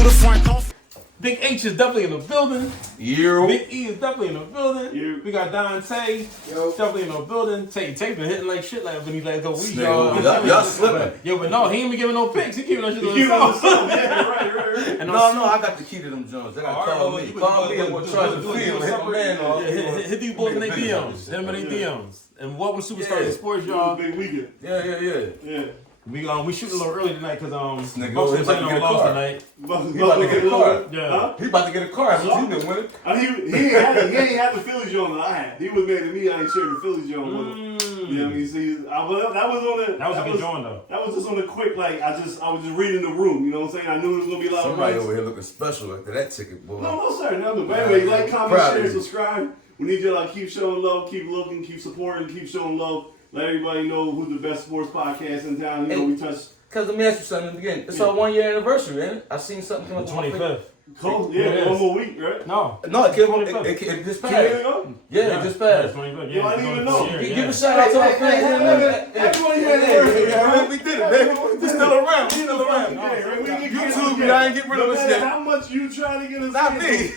to the front. Big H is definitely in the building. Yo. Big E is definitely in the building. We got Dante. Definitely in the building. Tay been hitting like shit like when he let go weed. Y'all slipping. Yo, but no, he ain't been giving no picks. He keeping that shit to himself. himself. Yeah, right. And no, I got the key to them Jones. They got to call me. Call me and we'll try to feel. Hit my man off. Hit these boys in their DMs. Hit them in their DMs. And welcome to Superstars of Sports, y'all. Big weekend. Yeah. We shooting a little early tonight because nigga Bucks is playing on loss tonight. He about to get a car. Yeah. He about to get a car. That's what you been winning. He ain't had the Phillies joint that I had. He was mad at me. I ain't shared the Phillies joint with him. You know what I mean? See, that was a good joint though. That was just on the quick. Like I was just reading the room. You know what I'm saying? I knew it was gonna be a lot Somebody of over here looking special after that ticket, boy. No, sir. No, but anyway, like, comment, share, subscribe. We need you to keep showing love, keep looking, keep supporting, keep showing love. Let everybody know who's the best sports podcast in town. You know, we touch. Because let me ask you something again. It's our 1 year anniversary, ain't it? I seen something come up. 25th. Cool. Yeah, one more week, right? No, it just passed. It just passed. Yo, I didn't even know. Give a shout out to our fans. Everybody here anniversary. We did it, baby. We still around. YouTube, I ain't get rid of us yet. How much you trying to get us? Not me.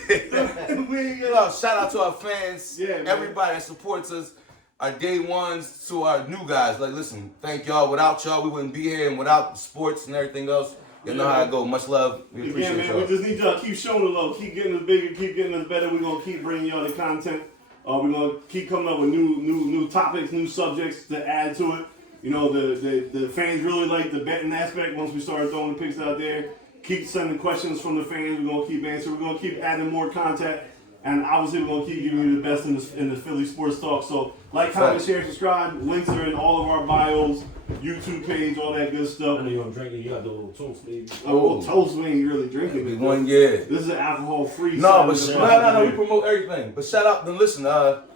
We ain't get Shout out to our fans. Yeah, everybody that supports us. Our day ones to our new guys. Like, listen, thank y'all. Without y'all, we wouldn't be here. And without sports and everything else, you know how I go. Much love. We appreciate y'all. We just need y'all to keep showing the love. Keep getting us bigger. Keep getting us better. We're going to keep bringing y'all the content. We're going to keep coming up with new topics, new subjects to add to it. You know, the fans really like the betting aspect once we start throwing the picks out there. Keep sending questions from the fans. We're going to keep answering. We're going to keep adding more content. And obviously, we're going to keep giving you the best in the Philly sports talk. So, like, comment, share, subscribe. Links are in all of our bios, YouTube page, all that good stuff. I know you're drinking. You got the little toast, baby. Oh, toast, we ain't really drinking it. 1 year. This is an alcohol-free. No, we promote everything. But shout out, then listen.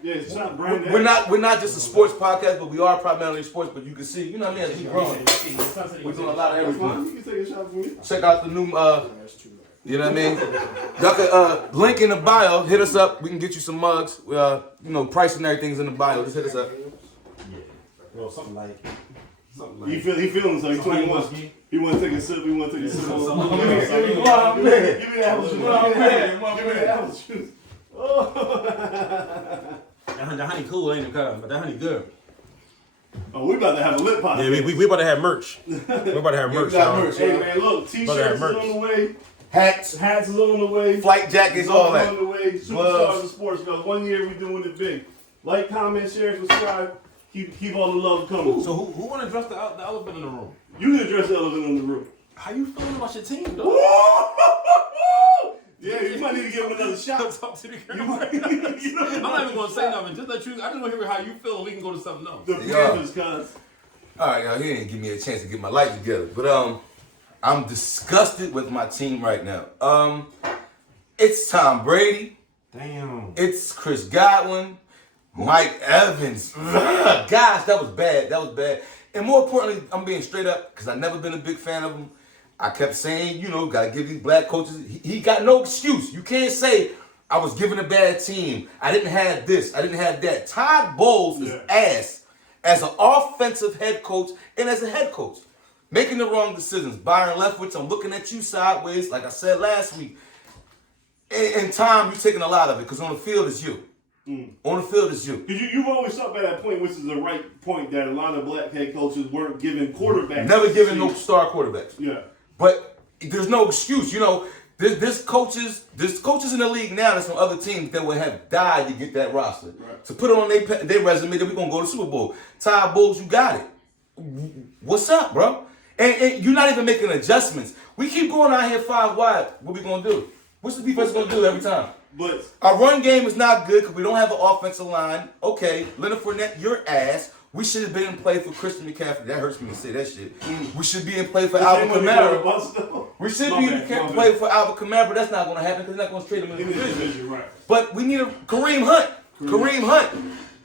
It's not brand. We're not just a sports podcast, but we are primarily sports. But you can see, you know what I mean, as we growing, we're doing a lot of everything. You can take a shot for me. Check out the new. You know what I mean? Y'all can link in the bio. Hit us up. We can get you some mugs. Price and everything's in the bio. Just hit us up. Yeah. Well, something like. He feeling like 21. He want to take a sip. Give me that apple juice. Give me that apple juice. The honey cool ain't it, but that honey good. Oh, we about to have a lip pop. Yeah, we about to have merch. We're about to have merch. Hey man, look, t-shirts is on the way. Hats is on the way. Flight jackets, all that. On the way. Superstars of Sports. 1 year we doing it big. Like, comment, share, subscribe. Keep all the love coming. So who want to address the elephant in the room? You can address the elephant in the room. How you feeling about your team, though? Yeah, you might need to give him another shot. Talk to the girl. I'm not even going to say nothing. Just let you. I just want to hear how you feel, and we can go to something else. The Panthers, cuz. All right, y'all. He didn't give me a chance to get my life together, but I'm disgusted with my team right now. It's Tom Brady. Damn. It's Chris Godwin. Mike Evans. Gosh, that was bad. And more importantly, I'm being straight up because I've never been a big fan of him. I kept saying, gotta give these black coaches. He got no excuse. You can't say I was given a bad team. I didn't have this. I didn't have that. Todd Bowles is ass as an offensive head coach and as a head coach. Making the wrong decisions. Byron Leftwich, I'm looking at you sideways, like I said last week. And Tom, you're taking a lot of it because on the field it's you. On the field it's you. Because you've always stopped at that point, which is the right point, that a lot of black head coaches weren't giving quarterbacks. Never giving no star quarterbacks. Yeah. But there's no excuse. There's coaches in the league now that's on other teams that would have died to get that roster. Right. To put it on their resume that we're going to go to the Super Bowl. Todd Bowles, you got it. What's up, bro? And you're not even making adjustments. We keep going out here 5 wide. What we going to do? What's the defense going to do every time? But our run game is not good because we don't have an offensive line. Okay, Leonard Fournette, your ass. We should have been in play for Christian McCaffrey. That hurts me to say that shit. We should be in play for Alvin Kamara. We should be in play for Alvin Kamara, but that's not going to happen because they're not going to trade him in the division. Right. But we need a Kareem Hunt. Kareem Hunt.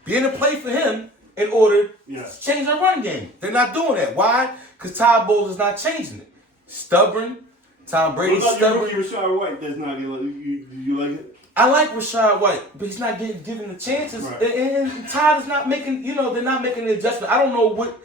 Be in a play for him in order to change our run game. They're not doing that. Why? Because Todd Bowles is not changing it. Stubborn. Tom Brady's stubborn. What about your rookie Rashad White? That's not you like it? I like Rashad White, but he's not getting given the chances. Right. And Todd is not making, they're not making the adjustment. I don't know what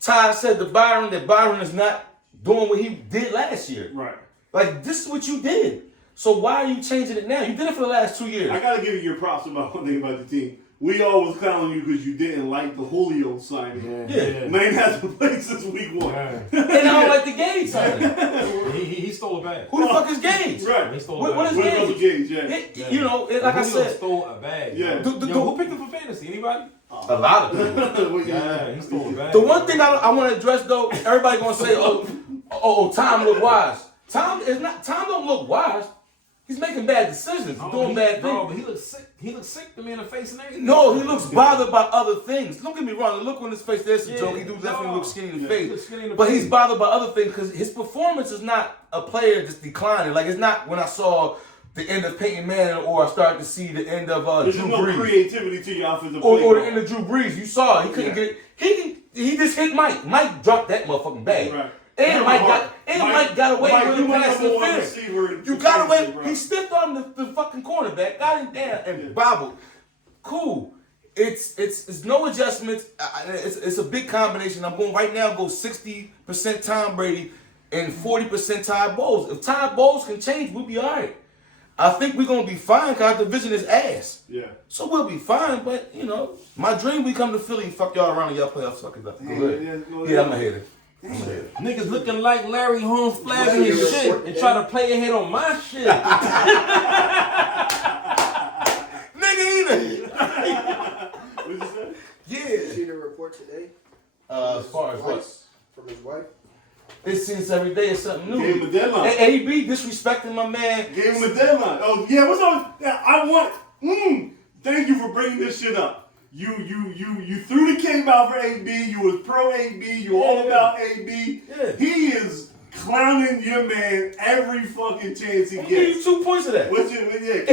Todd said to Byron, that Byron is not doing what he did last year. Right. Like, this is what you did. So why are you changing it now? You did it for the last 2 years. I gotta give you your props about one thing about the team. We all was clowning you because you didn't like the Julio signing. Yeah. Man hasn't played since week 1. Yeah. And I don't like the Gage signing. He stole a bag. Who the fuck is Gage? Right. He stole a bag. What is Gage? You know, like I said, stole a bag. Yeah. Yo, who picked him for fantasy? Anybody? a lot of people. Yeah, he stole a bag. The one thing I want to address though, everybody gonna say, oh, Tom look wise. Tom don't look wise. He's making bad decisions, doing bad things. But he looks sick. He looks sick to me in the face and everything. No, he looks bothered by other things. Don't get me wrong. The look on his face, there's a joke. He do definitely look skinny in the face. But he's bothered by other things because his performance is not a player that's declining. Like, it's not when I saw the end of Peyton Manning or I started to see the end of Drew There's no Brees. creativity to your offensive play. Or the end of Drew Brees. You saw it. He couldn't get it. He just hit Mike. Mike dropped that motherfucking bag. Right. And Mike got away with the pass interference. You got away. He stepped on the fucking cornerback, got him down, and bobbled. Cool. It's no adjustments. It's a big combination. I'm going right now. Go 60% Tom Brady and 40% Ty Bowles. If Ty Bowles can change, we'll be all right. I think we're gonna be fine because our division is ass. Yeah. So we'll be fine. But you know, my dream we come to Philly and fuck y'all around and y'all playoff suckers up. Yeah, I'm a hater. Niggas looking like Larry Holmes flapping his shit and try to play ahead on my shit. Nigga either. What you say? Yeah. Did you see the report today? As far as what? From his wife? It seems every day is something new. Gave him a deadline. AB disrespecting my man. Gave him a deadline. Oh yeah, what's up? I want. Thank you for bringing this shit up. You threw the cape out for AB. You was pro AB. You all about AB. Yeah. He is clowning your man every fucking chance he I'll gets. give you 2 points of that. What's it? Yeah.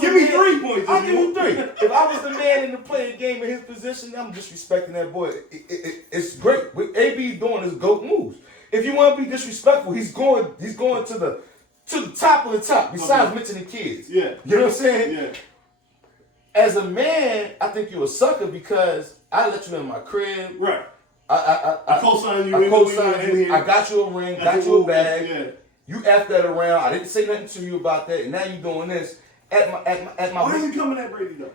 Give me 3 points. I'll give you 3. If I was the man in the playing game in his position, I'm disrespecting that boy. It's great. What AB doing is GOAT moves. If you want to be disrespectful, he's going to the top of the top. Besides mentioning kids. Yeah. You know what I'm saying? Yeah. As a man, I think you're a sucker because I let you in my crib. Right. I co-signed you. I co-signed you. I got you a ring, got you a bag. Yeah. You effed that around. I didn't say nothing to you about that, and now you doing this at my. Why are you coming at Brady though?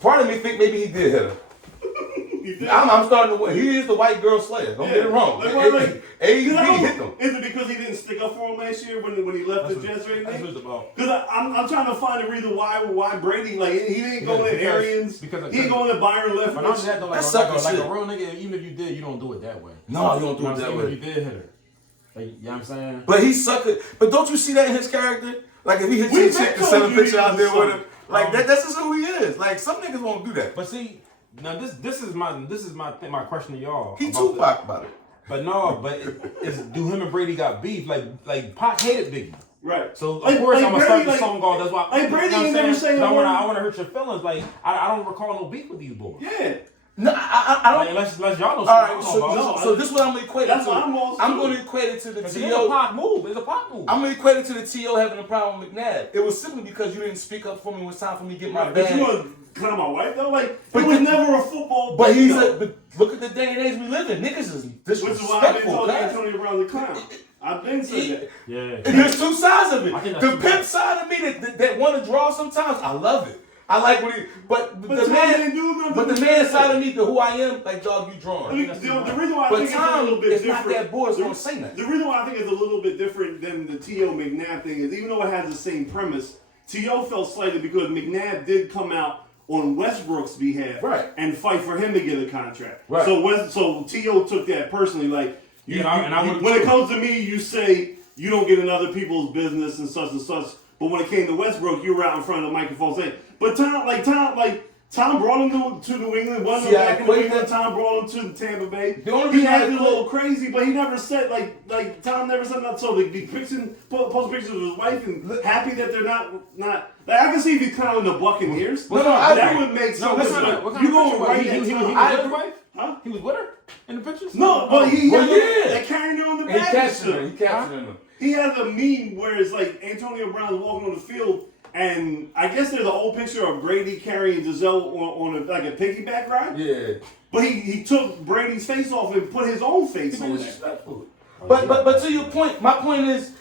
Part of me think maybe he did hit her. I'm starting to. He is the white girl slayer. Don't get it wrong. AB hit them. Is it because he didn't stick up for him last year when he left the Jets or anything? That's what it's about. Because I'm trying to find a reason why Brady he didn't go to Arians. He didn't go to Byron Leftwich. But I'm just like a real nigga. Even if you did, you don't do it that way. No, you don't do it that way. Even if you did hit her, like, you know what I'm saying? But he sucker. But don't you see that in his character? Like if he hits your chick to send a picture out there with him, like that's just who he is. Like some niggas won't do that. But see. Now this is my my question to y'all. He Tupac about it. But no, do him and Brady got beef? Like Pac hated Biggie. Right. So of course I'm gonna start the song off. That's why. Like Brady ain't never saying I want to hurt your feelings. Like I don't recall no beef with these boys. Yeah. No, I don't. Like, unless y'all know. All right. So this is what I'm gonna equate it That's to. what I'm going to equate it to the It's T.O. a Pac move. It's a Pac move. I'm going to equate it to the T.O. having a problem with McNabb. It was simply because you didn't speak up for me when it's time for me to get my But bag. you want to clown my wife though? Like it was never a football. But look at the day and age we live in. Niggas is disrespectful. Which is why I've been told Antonio Brown the clown. I've been saying that. Yeah. There's 2 sides of it. The pimp bad. side of me that want to draw sometimes, I love it. I like what he, but the man side of me, who I am, like dog, you drawing. The reason why I think it's a little bit different. Not that boy's gonna say that. The reason why I think it's a little bit different than the T.O. McNabb thing is even though it has the same premise, T.O. felt slighted because McNabb did come out on Westbrook's behalf and fight for him to get a contract. Right. So T.O. took that personally. Like when it comes to me, you say you don't get in other people's business and such and such. But when it came to Westbrook, you were out in front of the microphone saying, but Tom brought him to New England. Wasn't back in New England. Tom brought him to Tampa Bay. He acted a little crazy, but he never said like Tom never said nothing. So the post pictures of his wife and happy that they're not. Like I can see if he's clowning the Buccaneers. That would make sense. You going right at He was with his wife? Huh? He was with her in the pictures? No, but they carrying her on the back. He captured him. He has a meme where it's like Antonio Brown walking on the field, and I guess there's an old picture of Brady carrying Giselle on a piggyback ride. Yeah. But he took Brady's face off and put his own face on that. But to your point, my point is,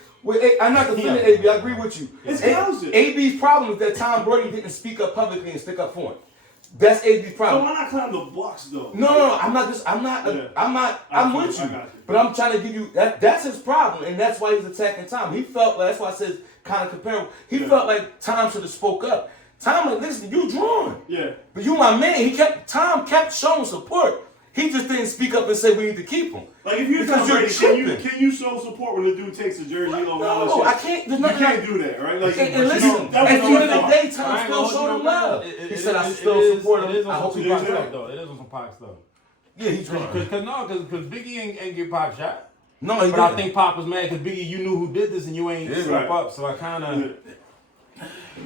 I'm not defending AB. I agree with you. It's constant. AB's problem is that Tom Brady didn't speak up publicly and stick up for him. That's AB's So problem. why not climb the Bucks though? No, I'm with you. But I'm trying to give you that's his problem, and that's why he's attacking Tom. He felt like, that's why I said kind of comparable. He felt like Tom should have spoke up. Tom, like, listen, you drawing. Yeah. But you my man. Tom kept showing support. He just didn't speak up and say we need to keep him. Like if you're Tom Brady, can you show support when the dude takes a jersey over all this shit? I can't. There's you nothing. can't do that, right? Like, And listen, at the end of the day, Tom still showed him love. He said, I still support him. It is I on hope some he Pac does stuff, that. though. It is on some Pac stuff. Yeah, he's trying. Because Biggie ain't get Pac shot. No, he but didn't. I think Pac was mad because Biggie, you knew who did this and you ain't step up. So I kind of.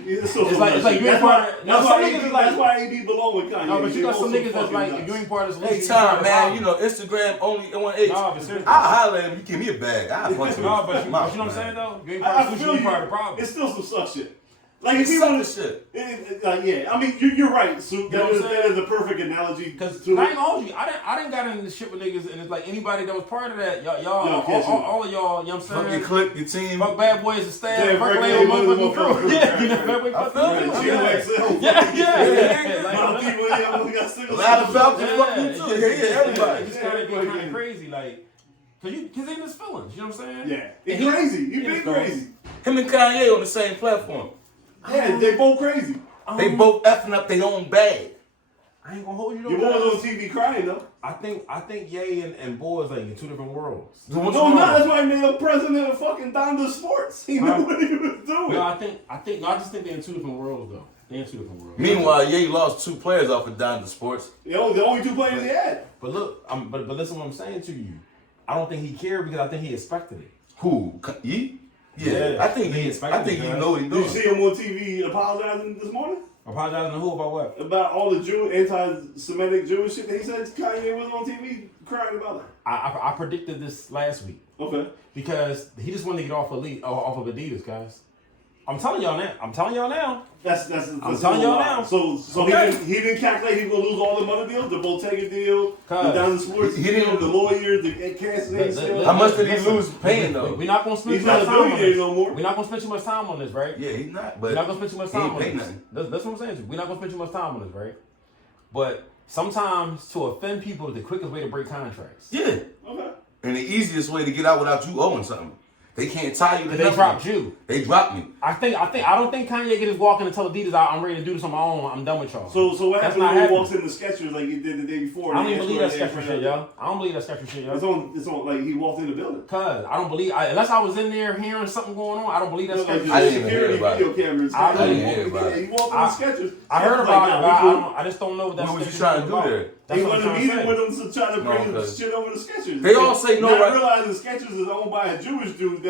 It's like you ain't part of. No, some niggas is like. That's why AD belong with Kanye. No, but you got some niggas that's like, if you ain't part of this. Hey, Tom, man, you know, Instagram only on H. No, but seriously. I'll holler at him. You give me a bag. I'll punch him. No, but you know what I'm saying, though? You ain't part of the solution, you part of the problem. It's still some suck shit. Like if It's he some wanted shit. Yeah, I mean you're right. So You know that is a perfect analogy. Because to I ain't gonna hold you, I didn't got into this shit with niggas, and it's like anybody that was part of that, y'all, all of y'all, you know what I'm Fuck your saying? clique, your team. Fuck Bad Boys and staff, Yeah, fuck break Lane Lane motherfucking motherfucking crew. Yeah, you know, Bad Boys I feel fuck it. them. Yeah. Yeah. A A lot of Falcons fuck you too. Yeah, everybody. It's kind of getting kind of crazy, like, cause he in his feelings, you know what I'm saying? Yeah, he's crazy. He's been crazy. Him and Kanye on the same platform. Yeah, they both crazy. They both effing up their own bag. I ain't gonna hold you. Your boys on TV crying though. I think Ye and Boy is like in two different worlds. What's No, wrong? that's why he made a president of fucking Donda Sports. He knew what he was doing. No, I just think they're in two different worlds though. They're in two different worlds. Meanwhile, Ye lost 2 players off of Donda Sports. The only 2 players he had. But look, but listen what I'm saying to you. I don't think he cared because I think he expected it. Who? Ye? Yeah, I think he know what he Did doing. you see him on TV apologizing this morning? Apologizing to who about what? About all the anti-Semitic Jewish shit that he said Kanye was on TV crying about it. I predicted this last week. Okay. Because he just wanted to get off of Adidas, guys. I'm telling y'all now. I'm telling y'all now. That's I'm telling y'all now. So Okay. he didn't calculate he was gonna lose all the other deals, the Bottega deal, the Down Sports he deal, didn't- the lawyers, the Cassidy deal. How much did he lose paying though? We're not gonna spend He's too much not a time on billionaire this. no more. We're not gonna spend too much time on this, right? Yeah, he's not. But We're not gonna spend too much he time ain't on paying this. nothing. That's what I'm saying to you. We're not gonna spend too much time on this, right? But sometimes to offend people is the quickest way to break contracts. Yeah. Okay. And the easiest way to get out without you owing something. They can't tie you to They nothing. dropped you. They dropped me. I don't think Kanye can just walk in and tell Adidas, I'm ready to do this on my own. I'm done with y'all. So what That's happens not when he happening. walks in the Skechers like he did the day before? I don't even believe that Skechers shit, y'all. I don't believe that Skechers shit, y'all. It's on like he walked in the building. Cause I don't believe, unless I was in there hearing something going on, I don't believe that Like Skechers I shit. didn't even security hear about video it. cameras. I didn't hear about it. He walked in the Skechers. I heard about it, but I just don't know what that What was Skechers you trying to is do about. there? That's He what wanted I'm to trying meet to say. with him to try to bring the because shit over to Skechers. they all say no, Not right? realizing Skechers is owned by a Jewish dude.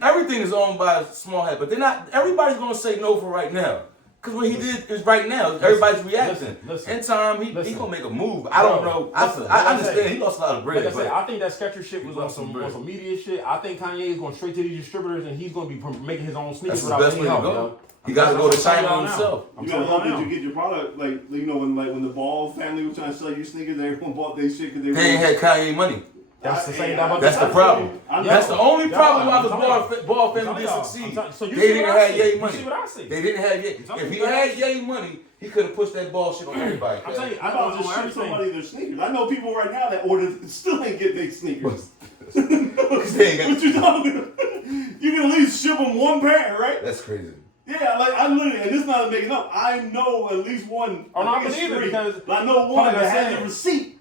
Everything is owned by a small hat, but they're not. Everybody's gonna say no for right now. Because what he did is right now. Everybody's reacting. Listen. In time, he gonna make a move. I don't know. I understand. He lost a lot of bread. Like I said, but I think that Skechers shit was on some media shit. I think Kanye is going straight to these distributors and he's going to be making his own sneakers that's the without best any way to help, go. yo. He got to go to China I'm himself. You gotta hope that you get your product, when the Ball family was trying to sell you sneakers, everyone bought their shit because They ain't had Kanye money. That's the same. That's the problem. That's the only problem why the Ball family I'm didn't telling succeed. y'all. So you They see didn't what I have see. Ye You money. see what I see. They didn't have Ye. If he had Ye money, he could have pushed that ball shit on everybody. I'm telling you, I I about don't to know ship everything. somebody their sneakers. I know people right now that ordered still ain't get their sneakers. They ain't got- What you talking about? You can at least ship them one pair, right? That's crazy. Yeah, like I literally, and this is not making up. I know at least one. Oh, no, I think it's believe it three, because- but I know one like I that has said- a receipt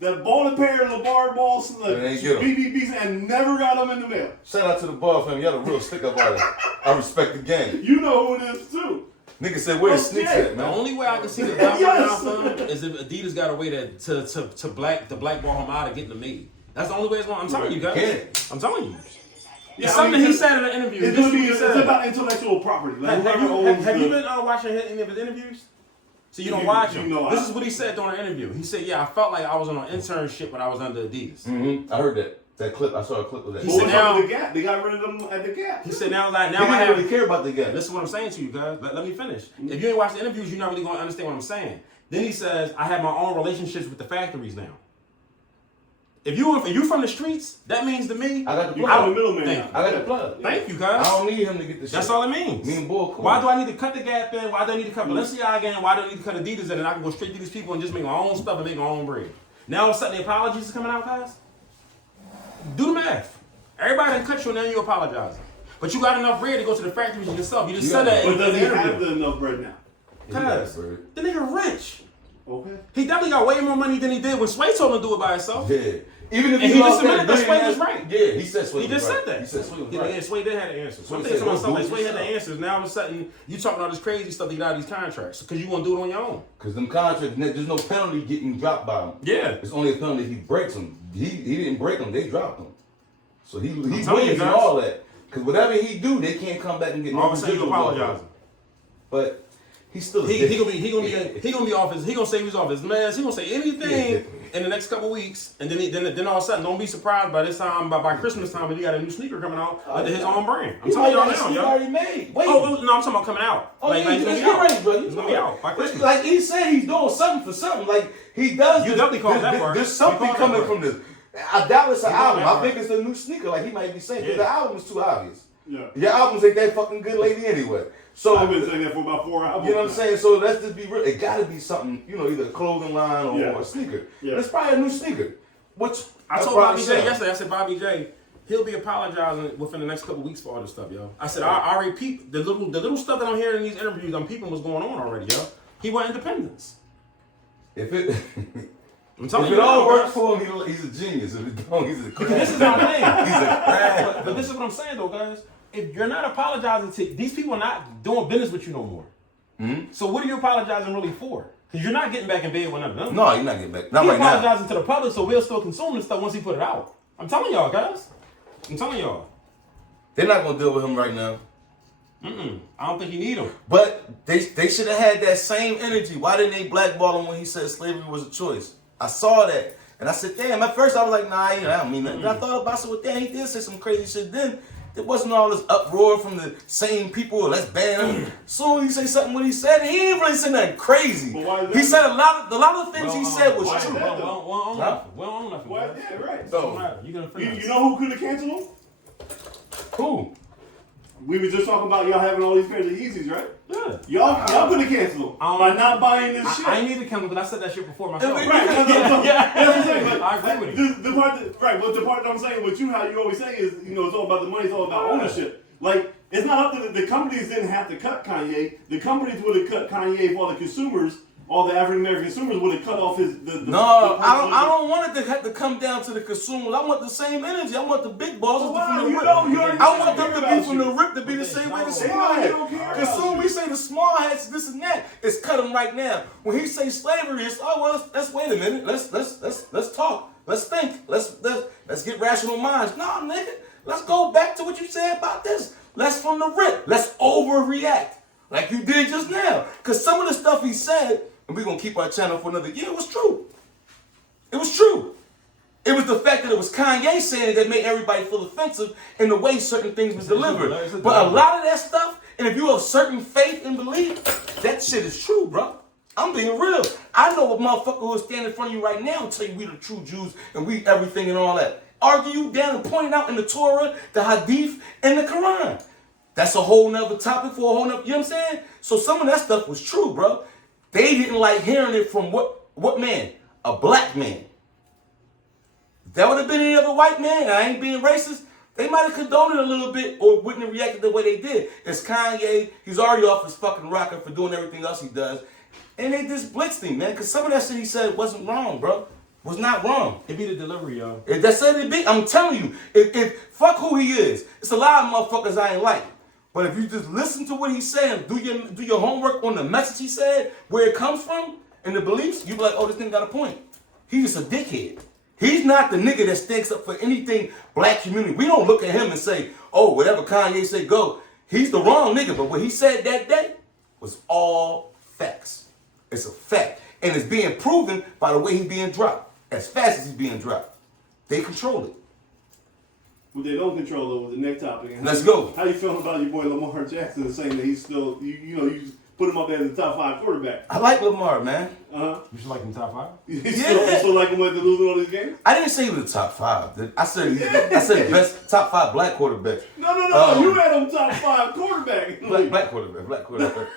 that bought a pair of LeBar balls, they get 'em. BBBs, and never got them in the mail. Shout out to the Ball family. Y'all a real stick up artist. I respect the game. You know who it is too. Nigga said, where's Oh, Sneaks yeah. at, The man? only way I can see the Yes. domino down is if Adidas got a way to blackball him out of getting them made. That's the only way it's going. I'm telling you guys. Can't. I'm telling you. Yeah, It's I something mean, he said in an interview. It's This gonna is be. what he It's said. about intellectual property. Like Have whoever you owns been the- watching any of his interviews? So you don't You- watch you him. know, This is what he said during the interview. He said, "Yeah, I felt like I was on an internship when I was under Adidas." Mm-hmm. I heard that. That clip. I saw a clip of that. He What said was now- up with the Gap? They got rid of them at the Gap. He said, "Now He I didn't have." really care about the game. Listen, what I'm saying to you guys. Let me finish. If you ain't watched the interviews, you're not really gonna understand what I'm saying. Then he says, "I have my own relationships with the factories now." If you from the streets, that means to me. I got the You plug. got the middleman now. I got the plug. Thank you, I guys. don't need him to get the shit. That's all it means. Me and Bull cool. Why do I need to cut the Gap in? Why do I need to cut Balenciaga in? Why do I need to cut Adidas in? And I can go straight to these people and just make my own stuff and make my own bread. Now all of a sudden the apologies are coming out, guys. Do the math. Everybody done cut you and now you apologizing. But you got enough bread to go to the factories yourself. You just said that But in does the he interview. have enough bread now? Cuz the nigga rich. Okay. He definitely got way more money than he did when Sway told him to do it by himself. Yeah. Even if And he just lost admitted that Sway billion was ass- right. Yeah, he said Sway He was just right. said that. He said Sway was Yeah, right. yeah, Sway did have the answers. So I'm Sway thinking said, to myself, "Go like, do Sway had the yourself." answers. Now all of a sudden, you talking all this crazy stuff to get out of these contracts because you want to do it on your own. Because them contracts, there's no penalty getting dropped by him. Yeah. It's only a penalty if he breaks them. He didn't break them, they dropped him. So he telling you, wins and guys. all that. Because whatever he do, they can't come back and get All of a sudden, you residuals off of it. apologizing. But he's still He gonna be off his. He gonna say he's off his mess. He gonna say anything in the next couple weeks, and then all of a sudden, don't be surprised by this time by Christmas time when he got a new sneaker coming out under his own brand. I'm telling y'all now, He y'all. already made. Wait. Oh no, I'm talking about coming out. Oh, Like, yeah, it's gonna let's be get out. ready, brother. It's gonna be out by Christmas. Like he said, he's doing something for something. Like he does. You this- definitely call that work. There's You something call that coming work. from this. I doubt it's an You call album. that I work. think it's a new sneaker. Like he might be saying, because Yeah. the album is too obvious. Yeah. Your albums ain't that fucking good lately anyway. So I've been saying that for about 4 hours. you know what I'm saying? So let's just be real. It got to be something, either a clothing line or a sneaker. Yeah. It's probably a new sneaker. Which I I'll told probably Bobby J sell. yesterday. I said, Bobby J, he'll be apologizing within the next couple weeks for all this stuff, yo. I said, I already peeped the little stuff that I'm hearing in these interviews. I'm peeping what's going on already, yo. He want independence. If it I'm telling if you, it all now, works guys. for him, he's a genius. If it don't, he's a crap. This is what I'm saying. He's a crap. But this is what I'm saying, though, guys. If you're not apologizing to these people, are not doing business with you no more. Mm-hmm. So what are you apologizing really for? Because you're not getting back in bed with none of them. No, you're not getting back. Not He right now. apologizing to the public, so we'll still consume this stuff once he put it out. I'm telling y'all, guys. I'm telling y'all. They're not gonna deal with him right now. I don't think you need him. But they should have had that same energy. Why didn't they blackball him when he said slavery was a choice? I saw that. And I said, damn, at first I was like, nah, I don't mean nothing. But I thought about it, well, damn, he did say some crazy shit then. There wasn't all this uproar from the same people, let's ban him. Soon he say something what he said, and he ain't really said nothing crazy. But why is that? He said a lot of things he said was why is true. that? We don't own nothing. We don't own nothing. Why? guys. Yeah, right. It don't matter. You gonna You know who could have canceled him? Who? We were just talking about y'all having all these pairs of Yeezys, right? Yeah. Y'all could have canceled him by not buying this shit. I ain't need to come because I said that shit before myself. Right. Right, that's what I'm saying. I agree with you. The part but the part that I'm saying with you, how you always say is, it's all about the money, it's all about ownership. Like, it's not up to the companies didn't have to cut Kanye. The companies would have cut Kanye if all the consumers, all the African American consumers would have cut off his. I don't want it to have to come down to the consumers. I want the same energy. I want the big bosses to Wow, be the you rip. know, you already I want care them to about be from you. the rip to be the same way the They small know you hats. don't care Because about soon you. we say the small hats, this and that, it's cut them right now. When he say slavery, it's let's wait a minute. Let's talk. Let's think. Let's get rational minds. No, nigga. Let's go back to what you said about this. Let's from the rip. Let's overreact like you did just now. Because some of the stuff he said, and we're gonna keep our channel for another year, was true. It was true. It was the fact that it was Kanye saying it that made everybody feel offensive in the way certain things was delivered. But a lot of that stuff, and if you have certain faith and belief, that shit is true, bro. I'm being real. I know a motherfucker who is standing in front of you right now and tell you we the true Jews and we everything and all that. Argue you down and point it out in the Torah, the Hadith, and the Quran. That's a whole nother topic for a whole nother, you know what I'm saying? So some of that stuff was true, bro. They didn't like hearing it from what man? A black man. If that would have been any other white man, and I ain't being racist, they might have condoned it a little bit or wouldn't have reacted the way they did. It's Kanye, he's already off his fucking rocker for doing everything else he does. And they just blitzed him, man, because some of that shit he said wasn't wrong, bro. Was not wrong. It be the delivery, yo. If that's it, be. I'm telling you, if fuck who he is. It's a lot of motherfuckers I ain't like. But if you just listen to what he's saying, do your homework on the message he said, where it comes from, and the beliefs, you be like, oh, this nigga got a point. He's just a dickhead. He's not the nigga that sticks up for anything black community. We don't look at him and say, oh, whatever Kanye say, go. He's the wrong nigga. But what he said that day was all facts. It's a fact. And it's being proven by the way he's being dropped. As fast as he's being dropped. They control it. What they don't control though was the next topic. Let's go. How you feeling about your boy Lamar Jackson saying that he's still, you put him up there as the top 5 quarterback. I like Lamar, man. Uh-huh. You should like him top 5? You still like him when they're losing all these games? I didn't say he was the top 5. I said the best top 5 black quarterback. No. You had him top 5 quarterback. Black quarterback.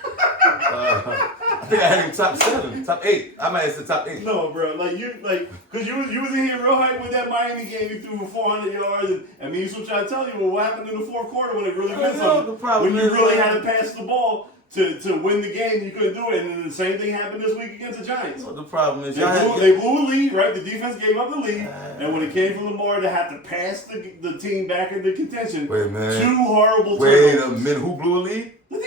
I think I had him top 7, top 8. I might have said top 8. No, bro. Cause you was in here real hype with that Miami game. You threw for 400 yards, and me used to try to tell you, well, what happened in the fourth quarter when it really meant something? The problem When you is, really had to pass the ball to win the game, you couldn't do it. And then the same thing happened this week against the Giants. The problem is, They blew a lead, right? The defense gave up the lead, and when it came from Lamar, they had to pass the team back into contention. Wait a minute. 2 horrible Wait a turnovers. minute. Who blew a lead? The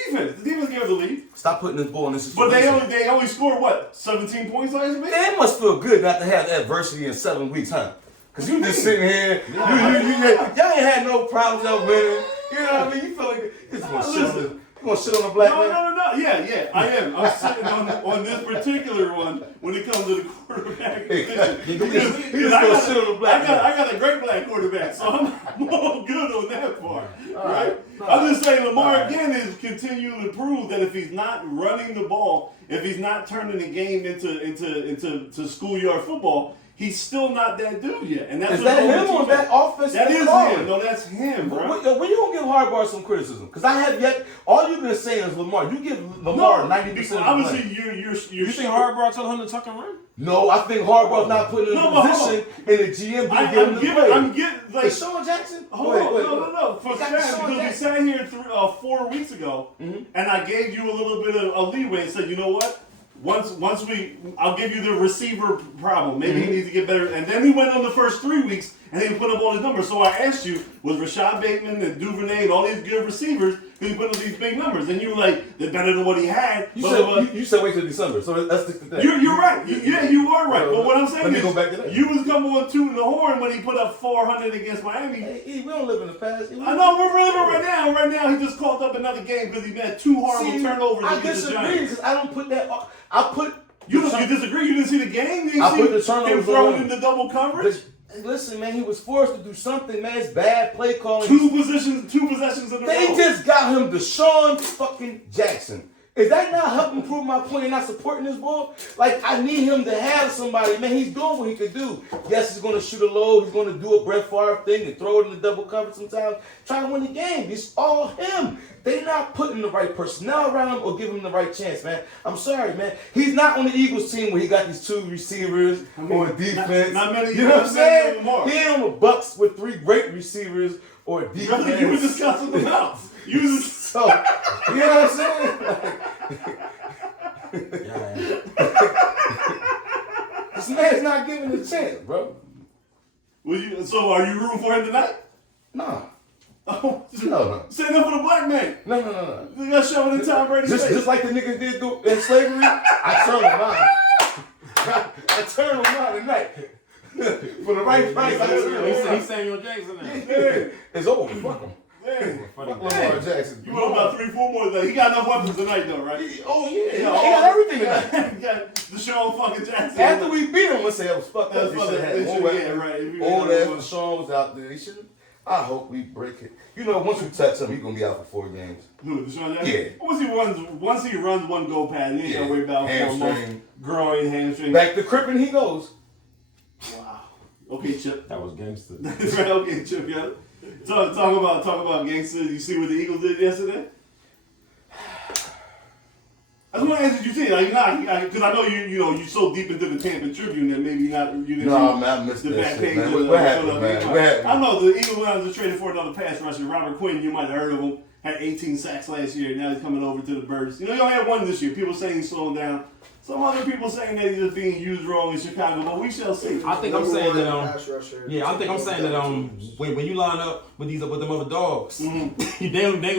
defense gave up the lead. Stop putting this ball in this But situation. they only scored what? 17 points last week? It must feel good not to have adversity in 7 weeks, huh? Because you just sitting here, y'all ain't had no problems of winning. You know what I mean? You feel like it's gonna shit on the black man. No. Yeah, I am. I'm sitting on this particular one when it comes to the quarterback position. Because I got a great black quarterback, so I'm all good on that part. Right? I'm just saying Lamar again is continuing to prove that if he's not running the ball, if he's not turning the game into schoolyard football, he's still not that dude yet. And that's Is that him or that offensive That is line? him. No, that's him, bro. When you gonna give Harbaugh some criticism? Because I have yet. All you've been saying is Lamar. You give Lamar 90%. Obviously, You think Harbaugh told him to tuck and run? No, I think Harbaugh's not putting him in a position, and the GM didn't give him the play. I'm getting like Sean Jackson. Hold on, no. For Got Sam, Sean because we sat here 4 weeks ago, and I gave you a little bit of a leeway and said, you know what? I'll give you the receiver problem. Maybe he needs to get better. And then he went on the first 3 weeks and he put up all his numbers. So I asked you, was Rashad Bateman and Duvernay and all these good receivers, because he put up these big numbers? And you were like, they're better than what he had. You said wait till December, so let's stick to that. You're right. You are right. But what I'm saying Let me is, go back to that. you was coming on tooting the horn when he put up 400 against Miami. Hey, we don't live in the past. I know, we're living right now. Right now, he just called up another game because he had 2 horrible turnovers I against the disagree Giants. because I don't put that. I put. You disagree? You didn't see the game? You didn't I see put the turnovers him throwing on. into double coverage? Listen, man, he was forced to do something, man. It's bad play calling. 2 possessions in a row. They just got him Deshaun fucking Jackson. Is that not helping prove my point and not supporting this ball? Like, I need him to have somebody. Man, he's doing what he could do. Yes, he's going to shoot a low. He's going to do a Brett Favre thing and throw it in the double coverage sometimes. Trying to win the game. It's all him. They not putting the right personnel around him or giving him the right chance, man. I'm sorry, man. He's not on the Eagles team where he got these 2 receivers or defense. Not many you know what I'm saying? anymore. He ain't on the Bucks with 3 great receivers or defense. Brother, you were discussing the mouse. So, you know what I'm saying? This man's not giving a chance, bro. So are you rooting for him tonight? No. Oh, No. Stand up for the black man. No. You got shoving in Tom Brady's face. Just like the niggas did in slavery, I turned them on. I turned them on tonight. For the right price, I turned them on. He's Samuel Jackson now. Yeah. It's over. Fuck him. Man. Fuck Lamar Jackson. You want about 3-4 more. He got enough weapons tonight, though, right? Oh, yeah. He Yeah, got everything tonight. He got Deshaun fucking Jackson. After we beat him, let's say it was fucked up. That's fucked up. They They should should- have yeah, right. If you old had ass one. Deshaun was out there. He should. I hope we break it. You know, once you touch him, he's gonna be out for 4 games. Who, Deshaun Jackson? Yeah. Once he runs one go pad, he ain't Yeah. gotta worry about Hamstring. growing hamstring. Back to cripping he goes. Wow. Okay, Chip. That was gangster. That's right. Okay, Chip. Yeah. Talk about gangsters. You see what the Eagles did yesterday? I just want to ask you, see, like, because I know you so deep into the Tampa Tribune that maybe you didn't. No, man, I missed the that back shit, page man. of the What happened, Philadelphia man? What happened? I know the Eagles went out to trade for another pass rusher. Robert Quinn, you might have heard of him, had 18 sacks last year. Now he's coming over to the Birds. You know, he only had 1 this year. People saying he's slowing down. Some other people saying that he's just being used wrong in Chicago, but we shall see. I think I'm saying that I think I'm saying that when you line up with them other dogs, Mm-hmm. they don't And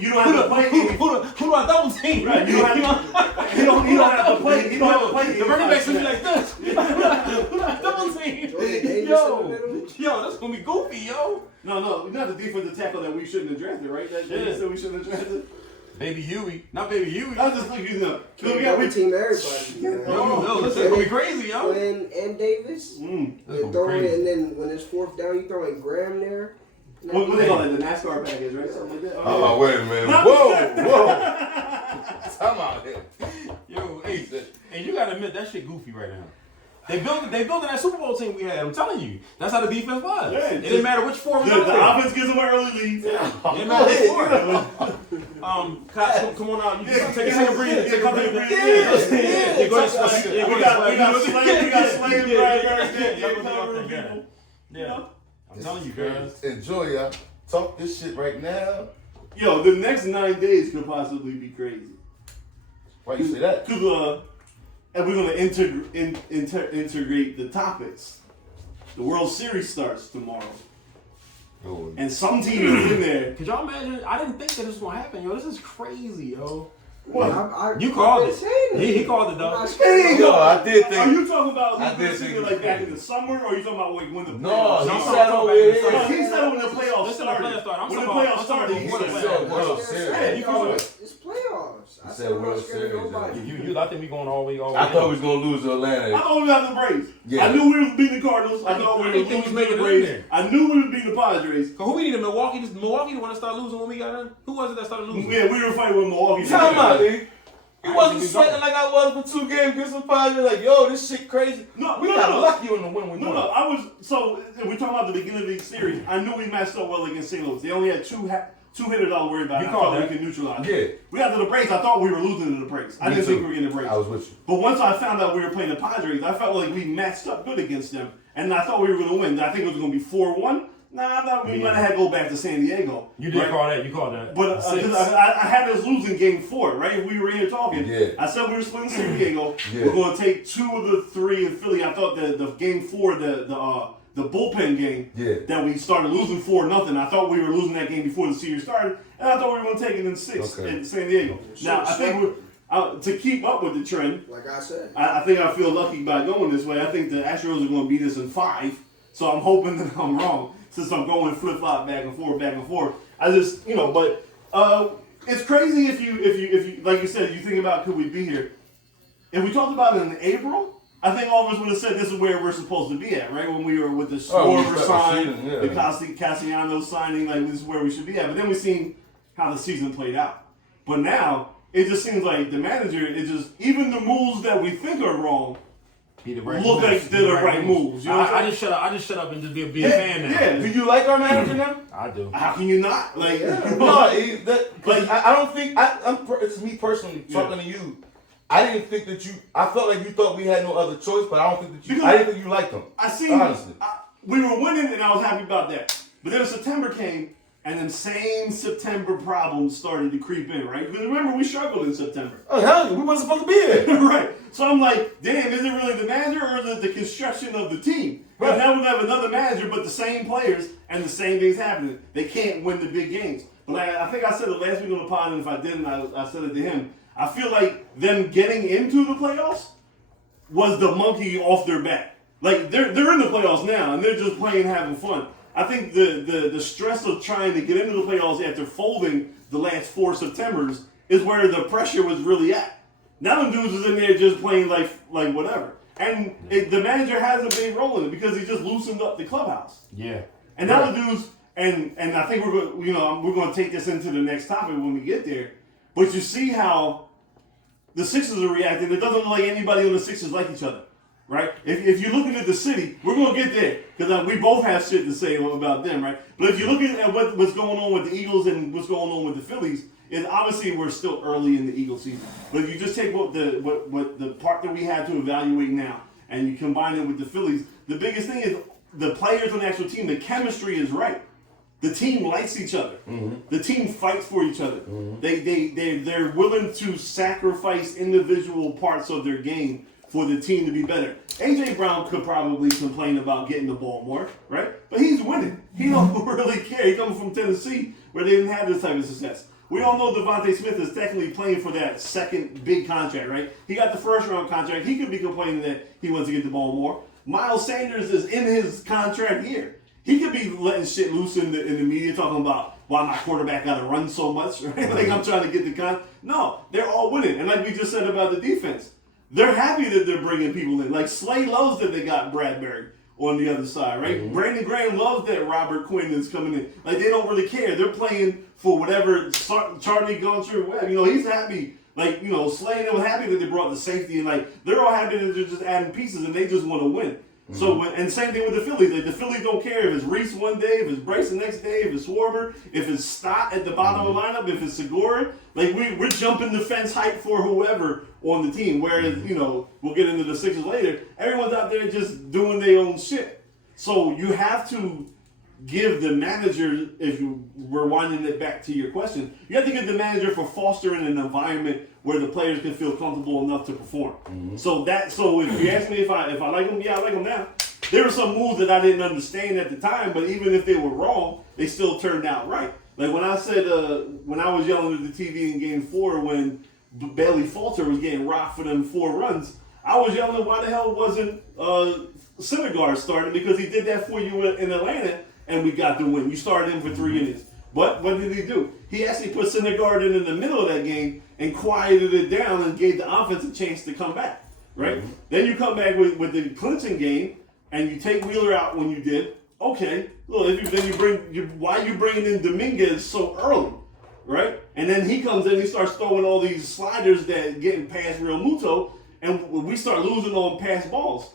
you don't have to play. who do I double team? Right, you don't have to play. You don't have to play. The running backs should be like this. Who do I double team? Yo, that's gonna be goofy, yo. No, not the defensive tackle that we shouldn't have drafted, right? That Yeah. said we shouldn't have drafted. Baby Huey, not Baby Huey. I just think We team everybody. Yo, this is gonna be crazy, yo. And Davis. That's And gonna be throw it, crazy. and then when it's 4th down, you throw in Graham there. What do they call it? The NASCAR package, right? Something like that. Oh, wait a minute. No, Whoa. Come out here. Yo, hey, and you gotta admit that shit goofy right now. They built that Super Bowl team we had. I'm telling you, that's how the defense was. Yeah, it didn't matter which four we The offense gives them an early lead. It didn't matter which four. Cox, come on out. You take a breather. Take a breather. We got Slade right there. Yeah, I'm telling you guys. Enjoy, y'all. Talk this shit right now. Yo, the next 9 days could possibly be crazy. Why you say that? And we're going to integrate the topics. The World Series starts tomorrow. Oh. And some team is in there. Could y'all imagine? I didn't think that this was going to happen, yo. This is crazy, yo. Well, You called it. He called it, though. Hey, yo, I did think. Are you talking about I did think like back in the summer, or are you talking about like when the No, playoffs he started? said over here. No, he said when the playoffs started. I'm When the talking playoffs started, he said World Series. You called it. It's playoffs. I said said we're World not scared of Series, nobody. I think we going all the way. I thought we was gonna lose to I Atlanta. thought we got the Braves. Yeah. I knew we was beating the Cardinals. I thought we I were didn't think losing we was to the making it in Braves. there. I knew we was beating the Padres. Cause who we needed? Milwaukee. Milwaukee the one that started losing when we got in. Who was it that started losing? Yeah, we were fighting with Milwaukee. Time out, dude. He I wasn't think sweating like I was for 2 games against some Padres. Like, yo, this shit crazy. No, we no, got no. lucky on the win we won. No, I was so. We're talking about the beginning of the series. I knew we matched up well against St. Louis. They only had two hitters I was worried about. You I called thought that. we could neutralize. Yeah. We got to the Braves. I thought we were losing to the Braves. I Me didn't too. think we were getting the Braves. I was with you. But once I found out we were playing the Padres, I felt like we matched up good against them, and I thought we were going to win. I think it was going to be 4-1. Nah, I thought we might have had to go back to San Diego. You did call that. You called that. But I had us losing game 4, right? We were in here talking. Yeah. I said we were splitting San Diego. Yeah. We're going to take 2 of the 3 in Philly. I thought the game 4, the bullpen game, that we started losing 4-0. I thought we were losing that game before the series started, and I thought we were going to take it in 6 in San Diego. Now, I think to keep up with the trend, Like I said. I think I feel lucky by going this way. I think the Astros are going to beat us in 5, so I'm hoping that I'm wrong. Since I'm going flip-flop back and forth. I just, but it's crazy if you like you said, you think about could we be here. If we talked about it in April, I think all of us would have said this is where we're supposed to be at, right? When we were with the Schwarber sign, the Castellanos signing, like this is where we should be at. But then we've seen how the season played out. But now, it just seems like the manager, even the moves that we think are wrong, look like they're the right moves. You know I just shut up and just be a fan now. Yeah. Do you like our manager now? I do. How can you not? Like, No, I don't think. It's me personally talking to you. I didn't think that you. I felt like you thought we had no other choice, but I don't think that you. I didn't think you liked them. Honestly, we were winning, and I was happy about that. But then September came, and then same September problems started to creep in, right? Because remember, we struggled in September. Oh hell, we wasn't supposed to be here. Right. So I'm like, damn, is it really the manager or is it the construction of the team? Because now we have another manager, but the same players and the same things happening. They can't win the big games. But I think I said it last week on the pod, and if I didn't, I said it to him. I feel like them getting into the playoffs was the monkey off their back. Like they're in the playoffs now, and they're just playing, having fun. I think the stress of trying to get into the playoffs after folding the last 4 Septembers is where the pressure was really at. Now them dudes is in there just playing like whatever. And the manager has a big role in it because he just loosened up the clubhouse. Yeah. And now the dudes, and I think we're going to take this into the next topic when we get there. But you see how the Sixers are reacting. It doesn't look like anybody on the Sixers like each other, right? If you're looking at the city, we're going to get there because we both have shit to say about them, right? But if you're looking at what's going on with the Eagles and what's going on with the Phillies, is obviously we're still early in the Eagles season. But if you just take what the part that we have to evaluate now and you combine it with the Phillies, the biggest thing is the players on the actual team, the chemistry is right. The team likes each other. Mm-hmm. The team fights for each other. Mm-hmm. They're willing to sacrifice individual parts of their game for the team to be better. A.J. Brown could probably complain about getting the ball more, right? But he's winning. He don't really care. He comes from Tennessee where they didn't have this type of success. We all know Devontae Smith is technically playing for that second big contract, right? He got the first round contract. He could be complaining that he wants to get the ball more. Miles Sanders is in his contract year. He could be letting shit loose in the media talking about why my quarterback got to run so much, right? Like I'm trying to get the No, they're all winning. And like we just said about the defense, they're happy that they're bringing people in. Like Slay loves that they got Bradbury. on the other side, right? Brandon Graham loves that Robert Quinn is coming in. Like, they don't really care. They're playing for whatever Charlie Gunter, whatever. You know, he's happy. Like, you know, Slay was happy that they brought the safety, and like they're all happy that they're just adding pieces and they just want to win. So, and same thing with the Phillies. Like, the Phillies don't care if it's Reese one day, if it's Bryce the next day, if it's Schwarber, if it's Stott at the bottom of the lineup, if it's Segura. Like, we're jumping the fence hype for whoever on the team. Whereas, you know, we'll get into the Sixers later. Everyone's out there just doing their own shit. So you have to give the manager, if you were winding it back to your question, you have to give the manager for fostering an environment where the players can feel comfortable enough to perform. So if you ask me if I like them, yeah, I like them now. There were some moves that I didn't understand at the time, but even if they were wrong, they still turned out right. Like when I said, when I was yelling at the TV in Game 4 when Bailey Falter was getting rocked for them 4 runs, I was yelling why the hell wasn't Syndergaard starting, because he did that for you in Atlanta and we got the win. You started him for 3 innings. But what did he do? He actually put Syndergaard in the middle of that game and quieted it down and gave the offense a chance to come back, right? Then you come back with the Clinton game and you take Wheeler out when you did. Okay, well, why are you bringing in Dominguez so early, right? And then he comes in, he starts throwing all these sliders that getting past Real Muto, and we start losing on pass balls.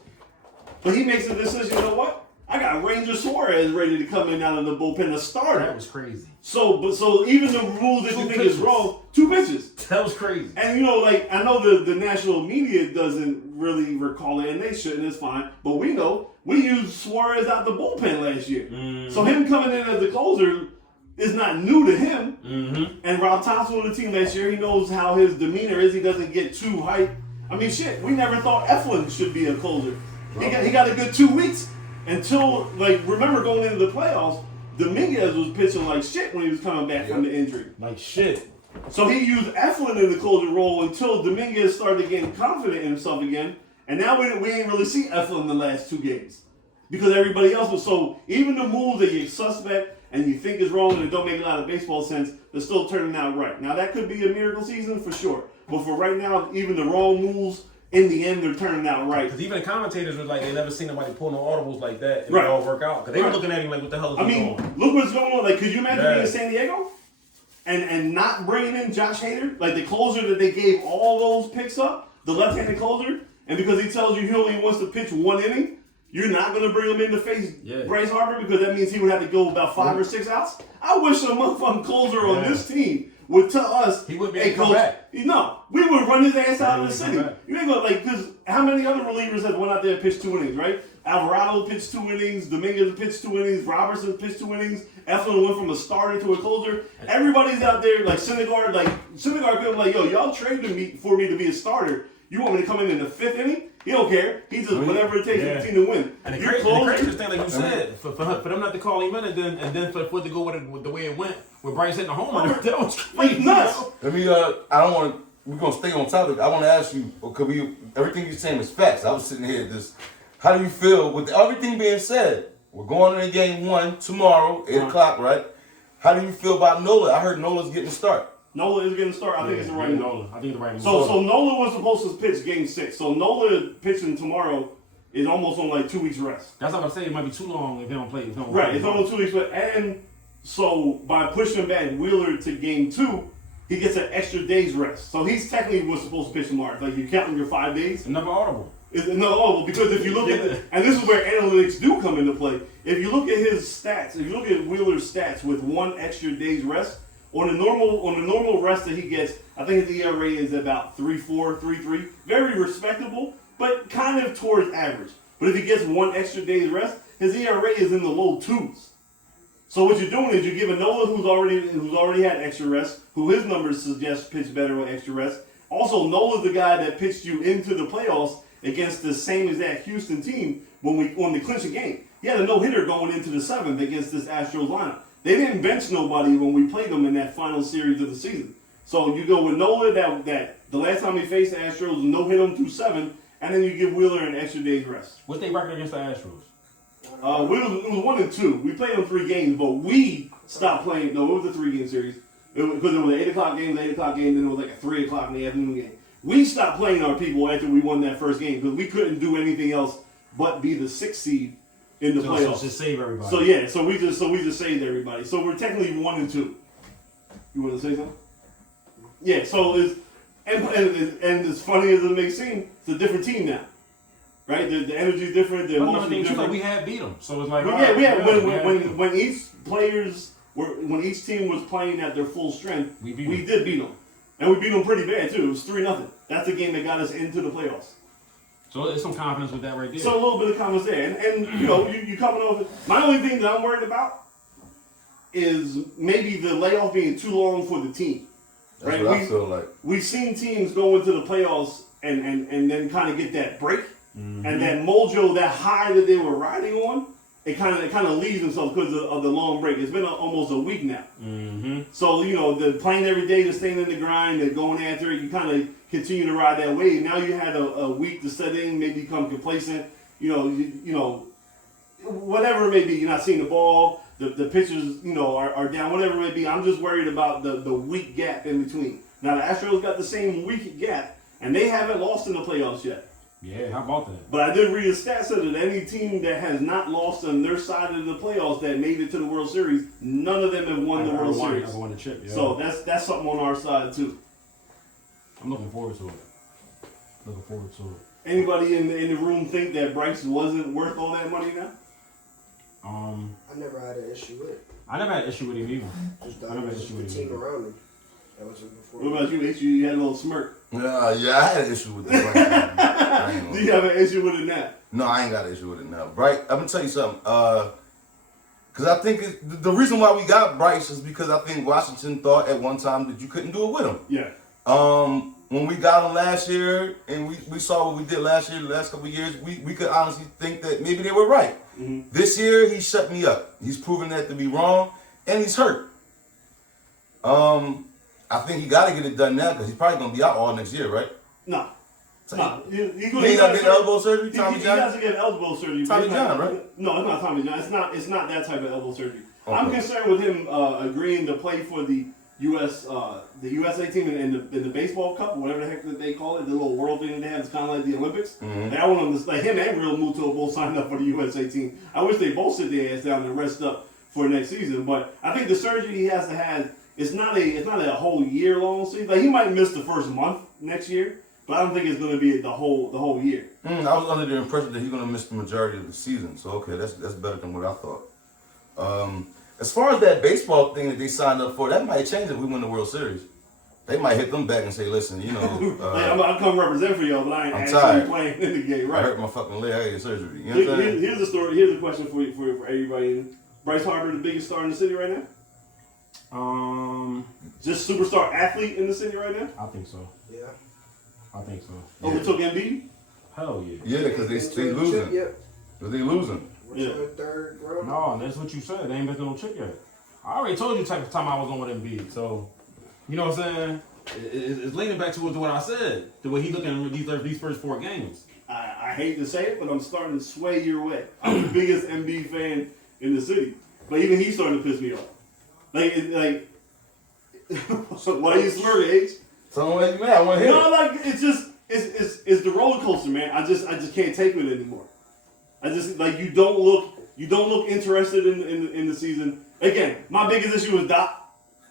But he makes the decision, you know what? I got Ranger Suarez ready to come in out of the bullpen to start. That was crazy. So even the rule that you think is wrong, 2 pitches. That was crazy. And you know, like, I know the national media doesn't really recall it, and they shouldn't, it's fine. But we know, we used Suarez out the bullpen last year. So him coming in as the closer is not new to him. And Rob Thompson on the team last year, he knows how his demeanor is. He doesn't get too hyped. I mean, shit, we never thought Eflin should be a closer. He got a good 2 weeks. Until, like, remember going into the playoffs, Dominguez was pitching like shit when he was coming back from the injury. Like shit. So he used Eflin in the closer role until Dominguez started getting confident in himself again. And now we ain't really see Eflin in the last 2 games. Because everybody else was so, even the moves that you suspect and you think is wrong and it don't make a lot of baseball sense, they're still turning out right. Now that could be a miracle season for sure. But for right now, even the wrong moves, in the end, they're turning out right. Because even the commentators were like, they never seen nobody pull no audibles like that and Right. it all work out. Because they were looking at him like, what the hell is going on? Look what's going on. Like, could you imagine being in San Diego and not bringing in Josh Hader, like the closer that they gave all those picks up, the left-handed closer, and because he tells you he only wants to pitch 1 inning, you're not going to bring him in to face Bryce Harper because that means he would have to go about 5 or 6 outs? I wish a motherfucking closer on this team would tell us, he would be hey, able to coach, come back. No, we would run his ass out of the city. back. You ain't gonna, like, because how many other relievers have went out there and pitched 2 innings, right? Alvarado pitched 2 innings, Dominguez pitched 2 innings, Robertson pitched 2 innings, Eflin went from a starter to a closer. Everybody's out there, like Syndergaard could be like, yo, y'all traded me for me to be a starter. You want me to come in the 5th inning? He don't care. He just whatever it takes for the team to win. And the craziest thing, like you said, for them not to call him in and then for it to go with the way it went, with Bryce hitting the home run, that was crazy. Like nuts. Let me, I don't want to, we're going to stay on topic. I want to ask you, everything you're saying is facts. I was sitting here how do you feel with everything being said? We're going into game 1 tomorrow, 8 o'clock, right? How do you feel about Nola? I heard Nola's getting a start. Nola is getting started. I think it's the right Nola. I think the right move. So Nola was supposed to pitch game 6. So Nola pitching tomorrow is almost on like 2 weeks rest. That's what I'm saying. It might be too long if they don't play. Right, it's almost 2 weeks. And so by pushing back Wheeler to game 2, he gets an extra day's rest. So he's technically was supposed to pitch tomorrow. Like, you're counting your 5 days. Another audible. It's another audible because if you look at and this is where analytics do come into play. If you look at his stats, if you look at Wheeler's stats with 1 extra day's rest, on the normal rest that he gets, I think his ERA is about 3.4, 3.3. Very respectable, but kind of towards average. But if he gets 1 extra day's rest, his ERA is in the low 2s. So what you're doing is you're giving Nola, who's already had extra rest, who his numbers suggest pitch better with extra rest. Also, Nola's the guy that pitched you into the playoffs against the same exact Houston team when we won the clinching game. He had a no-hitter going into the 7th against this Astros lineup. They didn't bench nobody when we played them in that final series of the season. So you go with Nola, that the last time he faced the Astros, no-hit him through 7, and then you give Wheeler an extra day's rest. What's their record against the Astros? It was 1 and 2. We played them 3 games, but we stopped playing. No, it was a 3-game series. Because it was an 8 o'clock game, then it was like a 3 o'clock in the afternoon game. We stopped playing our people after we won that first game because we couldn't do anything else but be the 6th seed in the So playoffs. just save everybody. So yeah, so we just saved everybody. So we're technically 1-2. You want to say something? Yeah. So and as funny as it may seem, it's a different team now, right? The energy's different. The But another emotions thing too, different. like we had beat them, so it's like When each team was playing at their full strength, We did beat them, and we beat them pretty bad too. It was 3-0. That's the game that got us into the playoffs. So there's some confidence with that right there. So a little bit of confidence there, and you know, you coming over. My only thing that I'm worried about is maybe the layoff being too long for the team. That's Right? what I feel like. We've seen teams go into the playoffs and then kind of get that break and that mojo, that high that they were riding on. It kind of leaves themselves because of the long break. It's been almost a week now. So you know, the playing every day, the staying in the grind, the going after it. You kind of continue to ride that wave. Now you had a week to set in, maybe become complacent. You know, whatever it may be. You're not seeing the ball. The pitchers, you know, are down. Whatever it may be. I'm just worried about the week gap in between. Now the Astros got the same week gap, and they haven't lost in the playoffs yet. Yeah, how about that? But I did read a stat said that any team that has not lost on their side of the playoffs that made it to the World Series, none of them have won the World Series. I've won the chip, yeah. So that's something on our side too. I'm looking forward to it. Anybody in the room think that Bryce wasn't worth all that money now? I never had an issue with it. I never had an issue with him either. Just I that never was had just issue the with team him. around me. That was just before. What about you, H? You had a little smirk. Yeah, I had an issue with the Bryce. Do you have an issue with it now? No, I ain't got an issue with it now. Bryce, I'm gonna tell you something. Because I think the reason why we got Bryce is because I think Washington thought at one time that you couldn't do it with him. Yeah. When we got him last year and we saw what we did last year, the last couple of years, we could honestly think that maybe they were right. This year, he shut me up. He's proven that to be wrong, and he's hurt. I think he got to get it done now because he's probably going to be out all next year, right? No. No. He ain't got to get elbow surgery, Tommy He John? has to get elbow surgery. Tommy but John, right? No, it's not Tommy John. It's not that type of elbow surgery. Okay. I'm concerned with him agreeing to play for the USA team in the baseball cup, whatever the heck that they call it, the little world thing that they have. It's kind of like the Olympics. And I want him to, like him and Real Muto both signed up for the USA team. I wish they both sit their ass down and rest up for next season. But I think the surgery he has to have it's not a whole year long season. Like he might miss the first month next year, but I don't think it's going to be the whole year. I was under the impression that he's going to miss the majority of the season. So okay, that's better than what I thought. As far as that baseball thing that they signed up for, that might change if we win the World Series. They might hit them back and say, "Listen, you know, I'll come represent for y'all, but I ain't I'm actually tired. playing in the game." Right. I hurt my fucking leg. I had surgery." You know what I'm saying? Here's the story. Here's a question for you, for everybody. Bryce Harper, the biggest star in the city right now. Just superstar athlete in the city right now. I think so. Yeah. I think so. Overtook Embiid. Hell yeah. Yeah, because they losing. Yep. Because they losing. Yeah. Third round. No, that's what you said. They ain't been to no chip yet. I already told you the type of time I was on with Embiid. So, you know what I'm saying? It's leaning back to what I said. The way he looking at these first 4 games. I hate to say it, but I'm starting to sway your way. I'm the biggest Embiid fan in the city, but even he's starting to piss me off. So why you smirking, H? So why you mad? I want to hear No, it. like it's the roller coaster, man. I just can't take it anymore. I just like you don't look interested in the season. Again, my biggest issue is Doc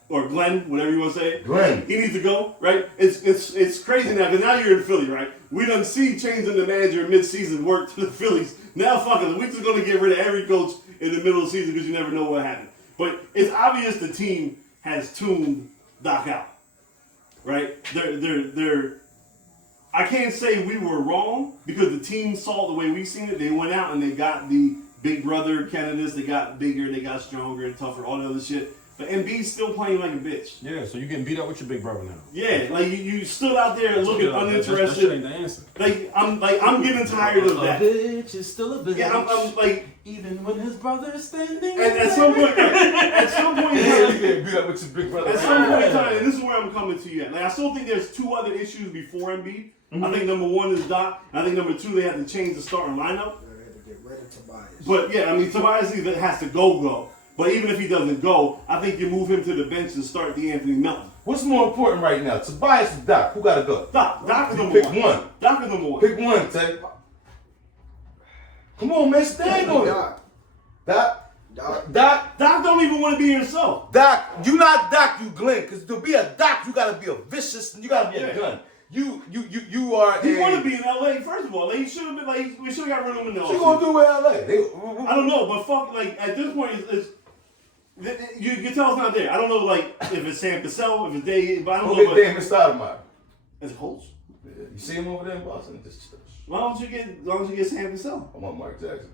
or Glenn, whatever you want to say. Glenn. He needs to go, right? It's crazy now because now you're in Philly, right? We done see changing the manager mid-season work to the Phillies. Now fuck it, we just gonna get rid of every coach in the middle of the season because you never know what happened. But it's obvious the team has tuned Doc out, right? They're I can't say we were wrong because the team saw the way we seen it. They went out and they got the big brother candidates. They got bigger, they got stronger and tougher, all the other shit. But Embiid's still playing like a bitch. Yeah, so you getting beat up with your big brother now. Yeah, like you stood out there looking That shit uninterested. ain't the answer. I'm getting tired of that. bitch is still a bitch. Yeah, I'm like, even when his brother is standing. and at some point, Yeah, you get beat up with your big brother. at some point in time, and this is where I'm coming to you at. Like, I still think there's 2 other issues before Embiid. I think number 1 is Doc. And I think number 2, they have to change the starting lineup. They had to get rid of Tobias. But yeah, I mean, Tobias either has to go. But even if he doesn't go, I think you move him to the bench and start the Anthony Melton. What's more important right now, Tobias or Doc? Who got to go? Doc is number Pick 1. one. Doc is number 1. Pick one, Tay. Come on, man, stand on it. Doc. Doc, Doc don't even want to be himself. Doc, you not Doc, you Glenn. Because to be a Doc, you gotta be a vicious, you gotta be a gun. You are. He want to be in LA. First of all, like, he should have been like we should have got rid of him in What you gonna do with LA? I don't know, but fuck, like at this point, you can tell it's not there. I don't know, like if it's Sam Cassell, if it's Dave, but I don't know. Damn, it's Stoudemire. It's Holtz. You see him over there in Boston? Just Why don't you get Sam Cassell? I want Mark Jackson.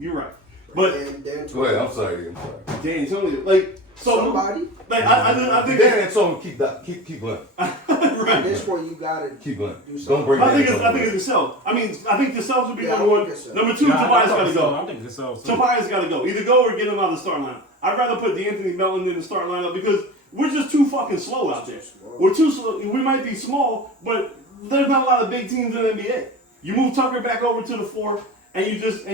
You're right, but Dan Go ahead. I'm sorry. Dan Antonio, like so, somebody. like I think Dan Antonio keep Glenn. At this point, you gotta Keep Glenn. do something. Don't bring. I think it's Cassell. I think Cassell should be Yeah, number I one. think Cassell. Number two, Yeah, Tobias I gotta go. I'm thinking Cassell. Tobias gotta go. Either go or get him out of the starting lineup. I'd rather put D'Anthony Melton in the starting lineup because we're just too fucking slow out there. We're too slow. We might be small, but there's not a lot of big teams in the NBA. You move Tucker back over to the 4, and you just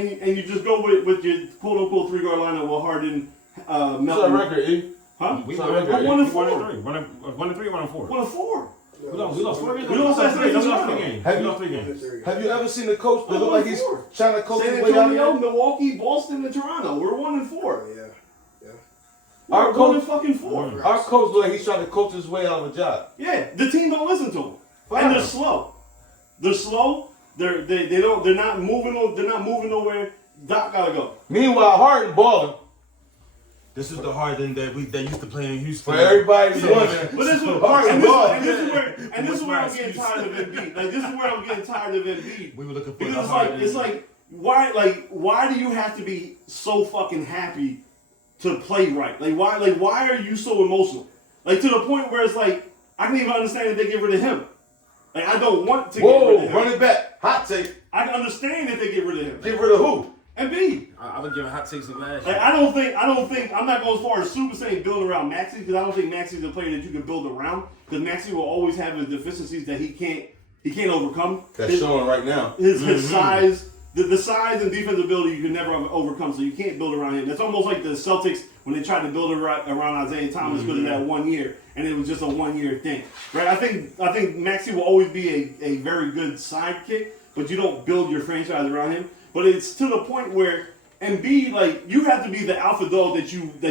go with your quote unquote 3-guard lineup with Harden, Melton. What's our record, E? Huh? We Sorry, won record. 1-3. 1-3, 1-4. 1-4. We lost 4 games. We lost last night. We lost 3 games. Have We you- lost 3 games. Have you ever seen a coach that look like he's 1-4. trying to coach San his way out Antonio, here? Milwaukee, Boston, and Toronto. We're 1-4. Yeah. Our We're 1 coach, fucking 4. our coach look like he's trying to coach his way out of a job. Yeah, the team don't listen to him, Fine. and they're slow. They're slow. They're not moving. They're not moving nowhere. Doc gotta go. Meanwhile, Harden balling. This is the Harden that used to play in Houston. For everybody's Yeah. wondering. But this is Harden balling. this is where I'm getting tired of Embiid. Like this is where I'm getting tired of Embiid. We were looking for Because the it's Harden. like why do you have to be so fucking happy to play right? Like why are you so emotional? Like to the point where it's like I can even understand if they get rid of him. Like I don't want to get rid Whoa, of him. run it back. Hot take. I can understand if they get rid of him. Get rid of who? Embiid. I've been giving hot takes the last Like year. I don't think I'm not going as far as Soupa saying build around Maxey because I don't think Maxey's a player that you can build around because Maxey will always have his deficiencies that he can't overcome. That's showing right now. His size, the size and defensive ability you can never overcome, so you can't build around him. That's almost like the Celtics when they tried to build around Isaiah Thomas because of that 1 year, and it was just a 1 year thing, right? I think Maxey will always be a very good sidekick, but you don't build your franchise around him. But it's to the point where Embiid, like you have to be the alpha dog that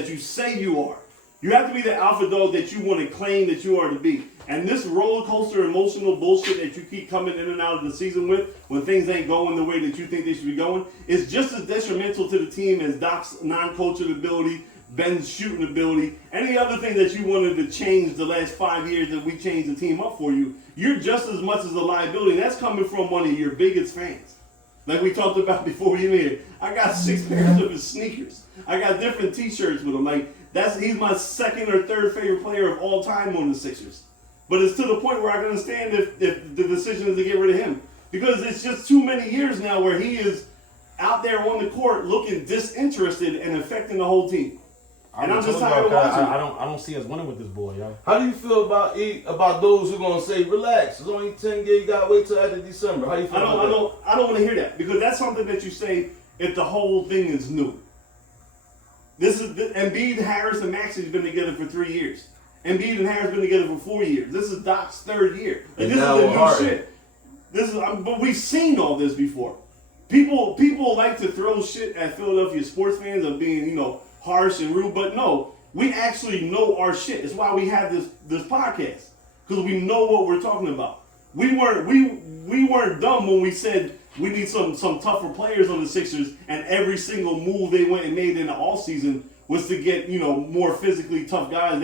you say you are. You have to be the alpha dog that you want to claim that you are to be. And this roller coaster emotional bullshit that you keep coming in and out of the season with when things ain't going the way that you think they should be going is just as detrimental to the team as Doc's non-coaching ability, Ben's shooting ability, any other thing that you wanted to change the last 5 years that we changed the team up for you. You're just as much as a liability. And that's coming from one of your biggest fans. Like we talked about before we even here. I got 6 pairs of his sneakers. I got different t-shirts with him. Like he's my second or third favorite player of all time on the Sixers. But it's to the point where I can understand if the decision is to get rid of him. Because it's just too many years now where he is out there on the court looking disinterested and affecting the whole team. And I'm just tired of watching. I don't see us winning with this boy, yo. How do you feel about those who gonna say, relax, it's only 10 games, you gotta wait till after December? How you feel about that? I don't want to hear that because that's something that you say if the whole thing is new. Embiid, Harris, and Maxey has been together for 3 years. Embiid and Harris been together for 4 years. This is Doc's 3rd year. Like, And this is now the we're new hard. shit. But we've seen all this before. People like to throw shit at Philadelphia sports fans of being, harsh and rude, but no, we actually know our shit. It's why we have this podcast because we know what we're talking about. We weren't dumb when we said we need some tougher players on the Sixers, and every single move they went and made in the offseason was to get more physically tough guys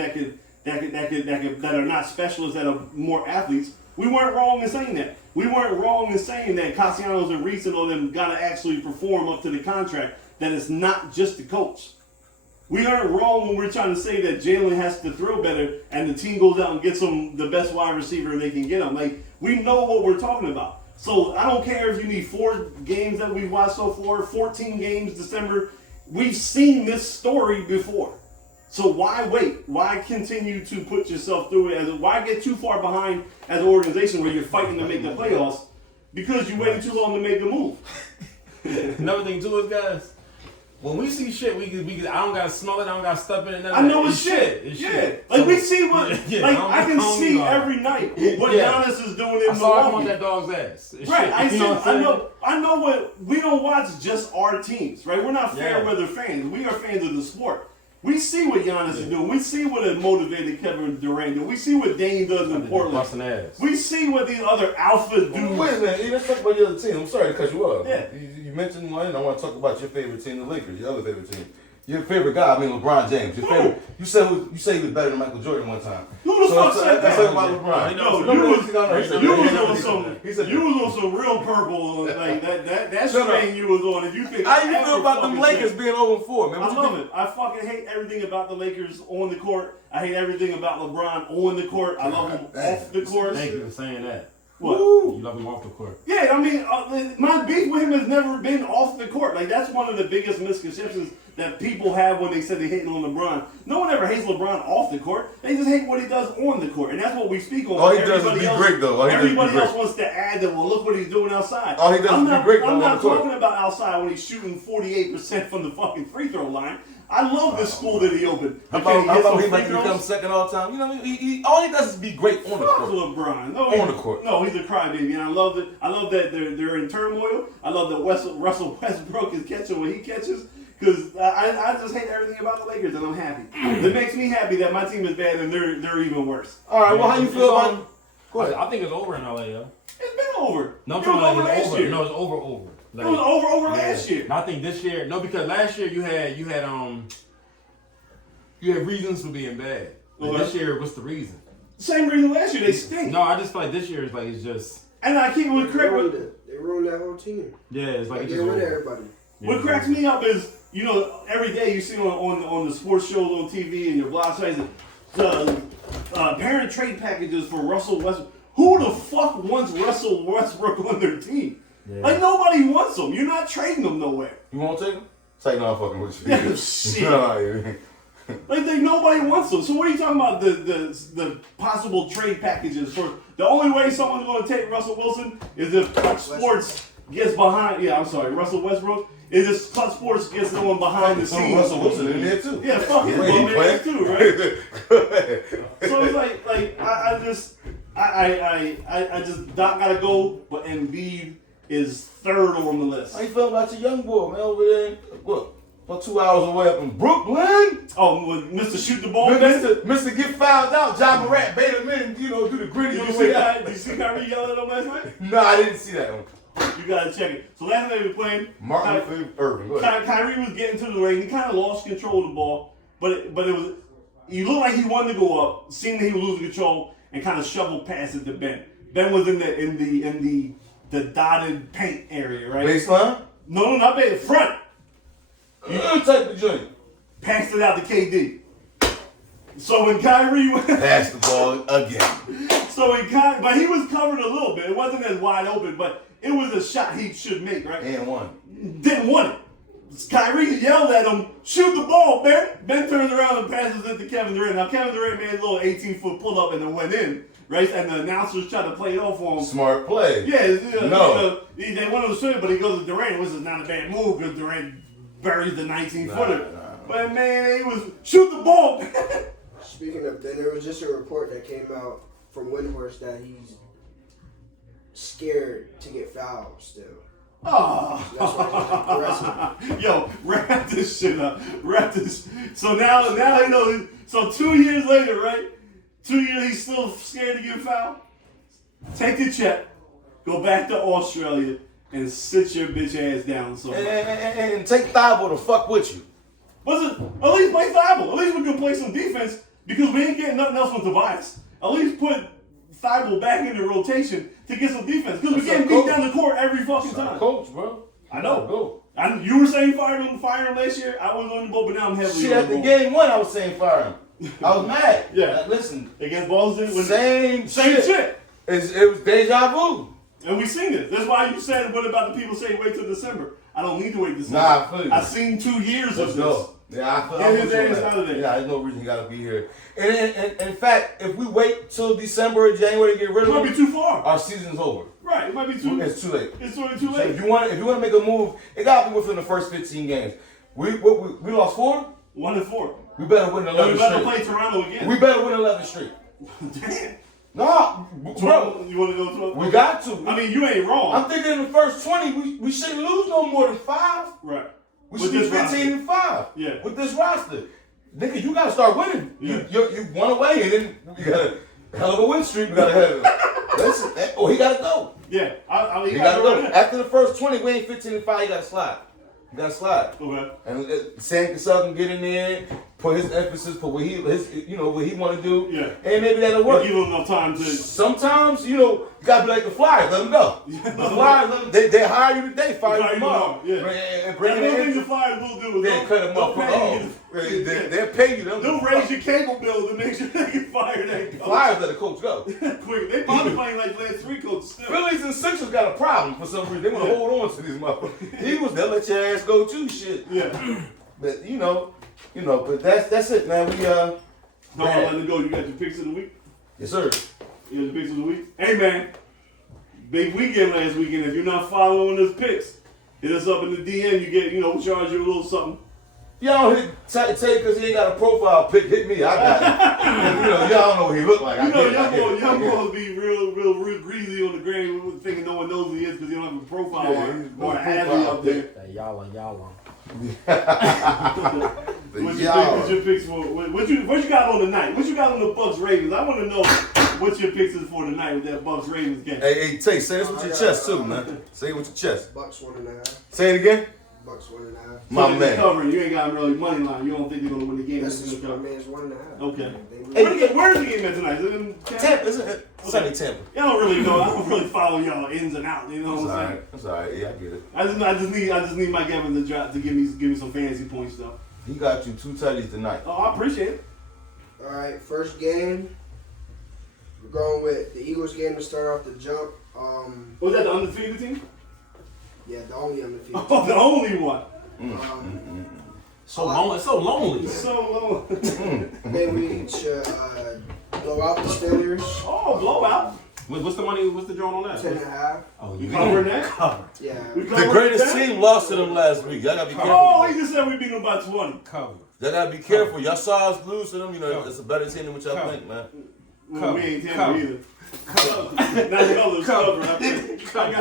that are not specialists, that are more athletes. We weren't wrong in saying that. We weren't wrong in saying that Castellanos and Reese and all them got to actually perform up to the contract. That it's not just the coach. We aren't wrong when we're trying to say that Jalen has to throw better and the team goes out and gets them the best wide receiver they can get them. Like, we know what we're talking about. So I don't care if you need 4 games that we've watched so far, 14 games December. We've seen this story before. So why wait? Why continue to put yourself through it? Why get too far behind as an organization where you're fighting to make the playoffs because you waited too long to make the move? Another thing too is, guys, when we see shit, we I don't gotta smell it. I don't gotta stuff it. And I know it's shit. It's yeah, shit. like So, we see what, yeah, like don't I can get see on. every night what Yeah. Giannis is doing I in saw him on Milwaukee. that dog's ass. It's Right, shit. I You see. know what I'm saying? I know what we don't watch just our teams, right? We're not fair Yeah. weather fans. We are fans of the sport. We see what Giannis is doing. We see what a motivated Kevin Durant does. We see what Dame does in Portland. Busting ass. We see what these other alpha dudes. Wait a minute, let's talk about the other team. I'm sorry to cut you off. Yeah. You mentioned one, and I want to talk about your favorite team, the Lakers, your other favorite team. Your favorite guy, I mean LeBron James. Your favorite, you said he was better than Michael Jordan one time. Who the fuck said let's that? talk about LeBron. No, you was on some real purple, like that strain you was on. If you think How you feel about them Lakers being 0-4, man? I love it. I fucking hate everything about the Lakers on the court. I hate everything about LeBron on the court. I love him off the court. Thank you for saying that. What? You love him off the court. Yeah, I mean, my beef with him has never been off the court. Like, that's one of the biggest misconceptions that people have when they say they hate on LeBron. No one ever hates LeBron off the court. They just hate what he does on the court. And that's what we speak on. All he does is be great, though. Everybody else wants to add that, well, look what he's doing outside. All he does is be great, though, I'm on the not court. talking about outside when he's shooting 48% from the fucking free throw line. I love this school that he opened. How Okay, about hit some he free might become throws? second all time? You know, all he does is be great on the Fuck court. LeBron. No, On the court. No, he's a crybaby, and I love it. I love that they're in turmoil. I love that Russell Westbrook is catching what he catches. Because I just hate everything about the Lakers, and I'm happy. It makes me happy that my team is bad and they're even worse. All right, well, how you feel about? Go ahead. I think it's over in LA, yo. It's been over. No, it was over last over. year. No, it's over. Like, It was over last year. And I think this year, no, because last year you had reasons for being bad. Like this year, what's the reason? Same reason last year. They stink. No, I just feel like this year is like it's just. And I keep with Craig. They ruined that whole team. Yeah, it's like it's They just rid of over. everybody. What cracks me up is, every day you see on the sports shows on TV and your blog sites, the parent trade packages for Russell Westbrook. Who the fuck wants Russell Westbrook on their team? Yeah. Like, nobody wants him. You're not trading him nowhere. You want to take him? Take no, I'm fucking with you. Yeah, shit. Like nobody wants them. So what are you talking about? The possible trade packages for the only way someone's going to take Russell Wilson is if Clutch Sports gets behind. Yeah, I'm sorry, Russell Westbrook. Is if Clutch Sports gets going behind the scenes. Russell Wilson in there too. Yeah, fuck it. He playing Too, right? So it's like I just Doc gotta go, but Embiid is third on the list. How you feel about your young boy, man, over there? What? About 2 hours away up in Brooklyn? Oh, with Mr. Shoot the Ball. Mr. Get fouled out. John Morant bait him in, do the gritty. Did you see Kyrie yelling at him last night? No, I didn't see that one. You gotta check it. So last night we were playing. Martin Irving. Go ahead. Kyrie was getting to the ring. He kind of lost control of the ball, but it was. He looked like he wanted to go up. Seemed that he was losing control and kind of shoveled past it to Ben. Ben was in the dotted paint area, right? Baseline? No, not Ben. Front. Take the joint. Passed it out to KD. So when Kyrie went, Pass the ball again. but he was covered a little bit. It wasn't as wide open, but it was a shot he should make, right? And one. Didn't want it. Kyrie yelled at him, shoot the ball, Ben. Ben turns around and passes it to Kevin Durant. Now, Kevin Durant made a little 18-foot pull-up and then went in, right? And the announcers tried to play it off for him. Smart play. Yeah, No. They wanted to shoot it, but he goes to Durant, which is not a bad move because Durant buries the 19-footer. Nah. But, man, he was, shoot the ball, man. Speaking of, then there was just a report that came out from Windhorst that he's scared to get fouled still. Oh. That's why he's aggressive. Yo, wrap this shit up. Wrap this. So now he knows. So 2 years later, right? 2 years, he's still scared to get fouled. Take your check, go back to Australia, and sit your bitch ass down. So And take Thibault to fuck with you. at least play Thibault. At least we can play some defense because we ain't getting nothing else from Tobias. At least put Thibault back in the rotation to get some defense because we're getting beat down the court every fucking time. Coach, bro. I know. Go. You were saying fire him last year. I was on the boat, but now I'm heavily Shit, on at the the boat. game one, I was saying fire him. I was mad. Yeah. Like, listen. Against Boston, Same shit. It was deja vu. And we seen it. That's why you said, what about the people saying wait till December? I don't need to wait December. Nah, I feel you. I've seen 2 years Let's of go. this. Yeah, I feel Get his ass out of there. Yeah, there's no reason he gotta be here. And in fact, if we wait till December or January to get rid It of might him, be too far. our season's over. Right, it might be too. It's too late. It's too So late. if you want to make a move, it gotta be within the first 15 games. We lost 4? 1-4. We better win And 11 we better straight. play Toronto again. We better win 11 straight. Damn. No, bro. You want to go 12? We got to. I mean, you ain't wrong. I'm thinking in the first 20, we shouldn't lose no more than 5. Right. We With should be this 15-5. Yeah. With this roster. Nigga, you gotta start winning. Yeah. You won away and then you got a hell of a win streak. We gotta have. Listen, he gotta go. Yeah. I mean, He gotta go. After the first 20, we ain't 15-5, you gotta slide. You gotta slide. Okay. And Sam Cassell can get in there, put his emphasis, put what he want to do. Yeah. And maybe that'll work. Give him enough time to. Sometimes, you gotta be like the Flyers, let them go. The Flyers, they hire you today, fire you tomorrow. Yeah. And bring That's it one thing the in. Flyers will do. They cut them They'll off. pay you. They'll pay you. They'll raise your cable bill to make sure they can fire that coach. Flyers let the coach go. Quick. They probably playing like last 3 coaches still. Phillies and Sixers got a problem for some reason. They want to hold on to these motherfuckers. They'll let your ass go too, shit. Yeah. But but that's it, man. Don't let it go. You got your picks of the week? Yes, sir. You got your picks of the week? Hey, man. Big weekend last weekend. If you're not following us picks, hit us up in the DM. You get, we charge you a little something. Y'all tell you because he ain't got a profile pic. Hit me. I got it. And, y'all don't know what he look like. Y'all boys be real greasy on the gram thinking no one knows who he is because he don't have a profile or an alley up there. Y'all. What's your picks for? What you got on tonight? What you got on the Bucks Ravens? I want to know what your picks is for tonight with that Bucks Ravens game. Hey, say this with your chest too, man. Say it with your chest. Bucks 1.5. Say it again. Bucks 1.5. My so man. Covering. You ain't got really money line. You don't think they're gonna win the game? That's just my man's 1.5. Okay. Hey, Where's the game at tonight? Is it in Tampa, isn't it? Sunday Tampa. Y'all don't really know. I don't really follow y'all ins and outs. You know what I'm saying? That's all right. Yeah, I get it. I just need Mike Evans to give me some fantasy points though. He got you 2 tutties tonight. Oh, I appreciate it. All right, first game. We're going with the Eagles game to start off the jump. Was that the undefeated team? Yeah, the only undefeated. Oh, the only one. So lonely. So lonely. So low. Then we should blow out the Steelers. Oh, blowout. What's the money? What's the draw on that? 10.5. Oh, You covering that? Yeah. We The covering greatest that? team lost to them last week. Y'all gotta be careful. Oh, he just said we beat them by 20. Cover. Y'all gotta be careful. Y'all saw us lose to them. It's a better team than what y'all think, man. Well, we ain't Tampa either. Not colors covered. I caught you.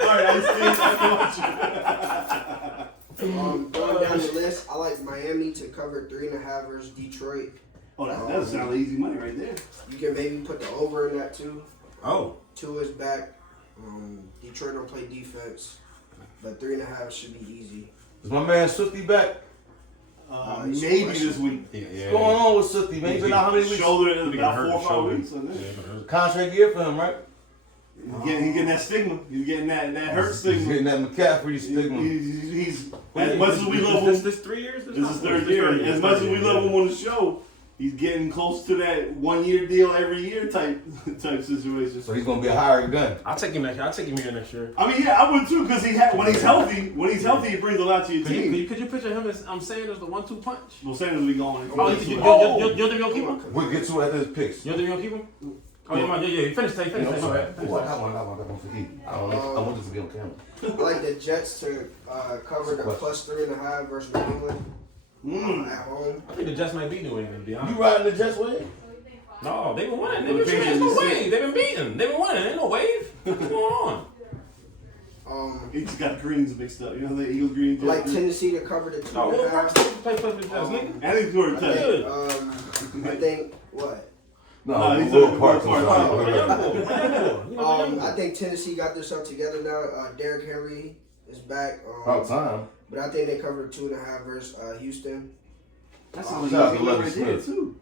All right, I Going down the list, I like Miami to cover 3.5 versus Detroit. Oh, that sounds like easy money right there. You can maybe put the over in that too. Oh. 2 is back. Detroit don't play defense, but 3.5 should be easy. Is my man Swifty back? Maybe this week. What's going on with Swifty, man? He's been out how many weeks? Shoulder in about 4 or 5 weeks. Contract year for him, right? He's getting that stigma. He's getting that hurt He's stigma. getting that McCaffrey stigma. He's as much as we love him. This 3 years? This is 3rd year. As much as we love him on the show, he's getting close to that 1-year deal every year type situation. So he's gonna be a hired gun. I'll take him next year. I'll take him here next year. I mean, yeah, I would too, because when he's healthy, he brings a lot to your team. Could you picture him as Sanders, the 1-2 punch? Well, Sanders will be going. Oh, you think you're gonna keep him? We'll get to it after his picks. You think you're gonna keep him? Oh, yeah. Finish. My bad. I got one for eat. I don't know. I want this to be on camera. I like the Jets to cover the plus 3.5 versus New England at home. I think the Jets might beat New England, to be honest. You riding the Jets way? No, they've been winning. There's no wave. They've been beating. They've been winning. Ain't no wave. What's going on? He just got greens mixed up. You know the Eagles green. I like Tennessee to cover the No, 2.5. play for the Jets, nigga. And he's going to Good. I think what? No, he's Will a Parks. Will Parks. I think Tennessee got themselves together now. Derrick Henry is back. About time. But I think they covered 2.5 versus Houston. That sounds Shout out like to a Lovie right there Smith. too.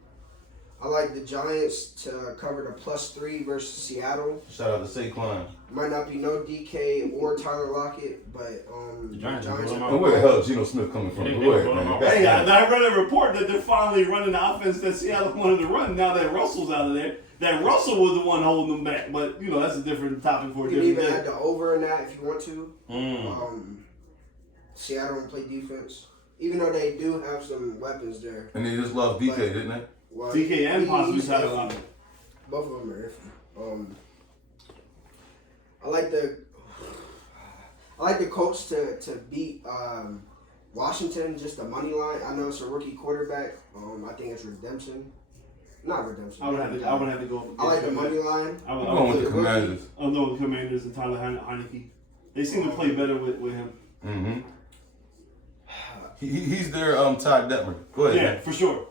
I like the Giants to cover the plus 3 versus Seattle. Shout out to Saquon. Might not be no DK or Tyler Lockett, but the Giants are And where the hell is Geno Smith coming from? Go ahead, man. Hey, I read a report that they're finally running the offense that Seattle wanted to run. Now that Russell's out of there, that Russell was the one holding them back. But that's a different topic for a You can different even day. add the over in that if you want to. Seattle don't play defense, even though they do have some weapons there. And they just lost DK, didn't they? Well, DK and possibly he's Tyler iffy. Lockett. Both of them are iffy. I like the I like the Colts to beat Washington, just the money line. I know it's a rookie quarterback. I think it's redemption. Not redemption. I would have to go. I like the money line. I'm going with the Commanders. I'm going with the Commanders and Tyler Heineke. They seem to play better with him. Mm-hmm. He's their Todd Detmer. Go ahead. Yeah, man. for sure.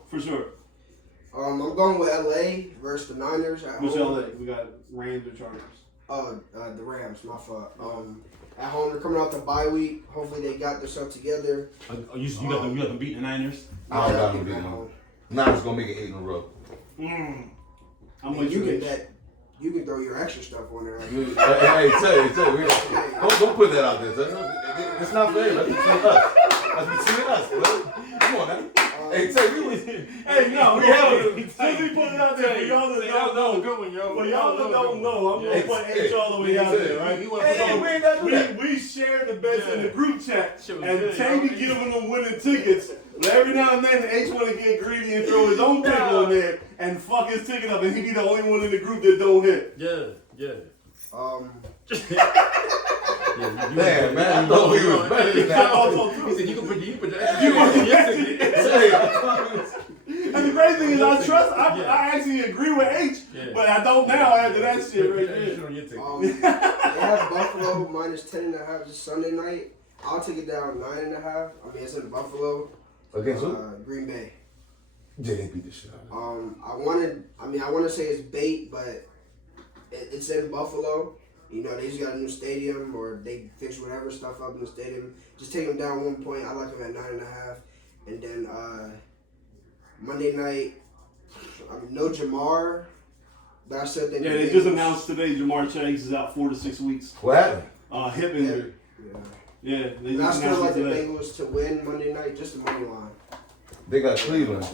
I'm going with LA versus the Niners at Which home. LA? We got Rams or Chargers. The Rams, my fault. At home, they're coming off the bye week. Hopefully, they got their stuff together. You got them beating the Niners? I don't got them beating them. Niners going to make it 8 in a row. I'm with you. You can throw your extra stuff on there. Hey, tell you. Don't put that out there. It's not fair. That's between us. Bro. Come on, man. Hey, tell you. Hey, no, we have it. Since we put it out there, for y'all that don't know, good one, yo. for y'all that don't know, I'm gonna put H all the way out there, right? We share the bets in the group chat, and Tay be giving them winning tickets. But every now and then, H want to get greedy and throw his own pick on there and fuck his ticket up, and he be the only one in the group that don't hit. Yeah. Man, I thought he was better than that. He said you can put the And the crazy thing is, I actually agree with H, but I don't now after that shit right there. They have Buffalo minus 10.5 this Sunday night. I'll take it down 9.5. I mean, it's in Buffalo. Against who? Green Bay. Yeah, they beat the shit out of it. I want to say it's bait, but it's in Buffalo. You know, they just got a new stadium, or they fix whatever stuff up in the stadium. Just take them down 1 point. I like them at 9.5. And then Monday night, no Jamar. But I said that. Yeah, they just announced today Jamar Chase is out 4 to 6 weeks. What happened? Hip injury. Yeah. They I just still announced like it the today. Bengals to win Monday night, just the money line. They got Cleveland.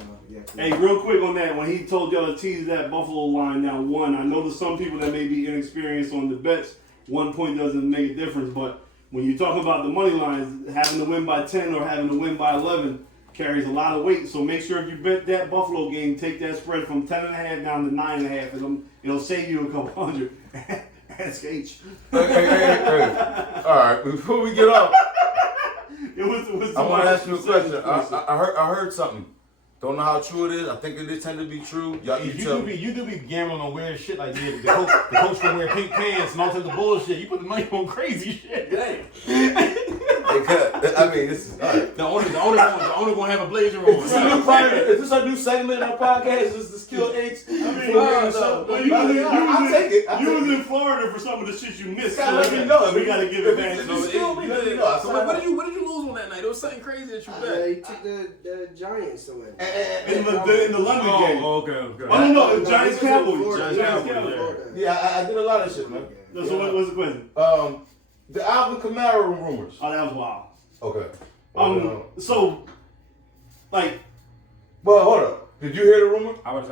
Hey, real quick on that, when he told y'all to tease that Buffalo line down 1, I know there's some people that may be inexperienced on the bets. 1 point doesn't make a difference, but when you talk about the money lines, having to win by 10 or having to win by 11 carries a lot of weight. So make sure if you bet that Buffalo game, take that spread from 10.5 down to 9.5. It'll save you a couple hundred. Ask H. Hey. All right, before we get off, I want to ask you a question. I heard something. Don't know how true it is. I think it is tend to be true. Y'all, you do be gambling on weird shit like this. The coach can wear pink pants and all types of bullshit. You put the money on crazy shit. Damn. I mean, this is all right. The owner gonna have a blazer on. Is this a new segment in our podcast? Is this Kill H? I mean, I'll take it. You was in Florida for some of the shit you missed. Gotta let me know. We gotta give it back. Let me know. So what did you lose on that night? It was something crazy that you bet. They took the Giants away. In the London game. Oh, okay. Oh, no, Giants Cowboys. Yeah, I did a lot of shit, man. So what's the question? The Alvin Kamara rumors. Oh, that was wild. Okay. So, like. Well, hold up. Did you hear the rumor? What's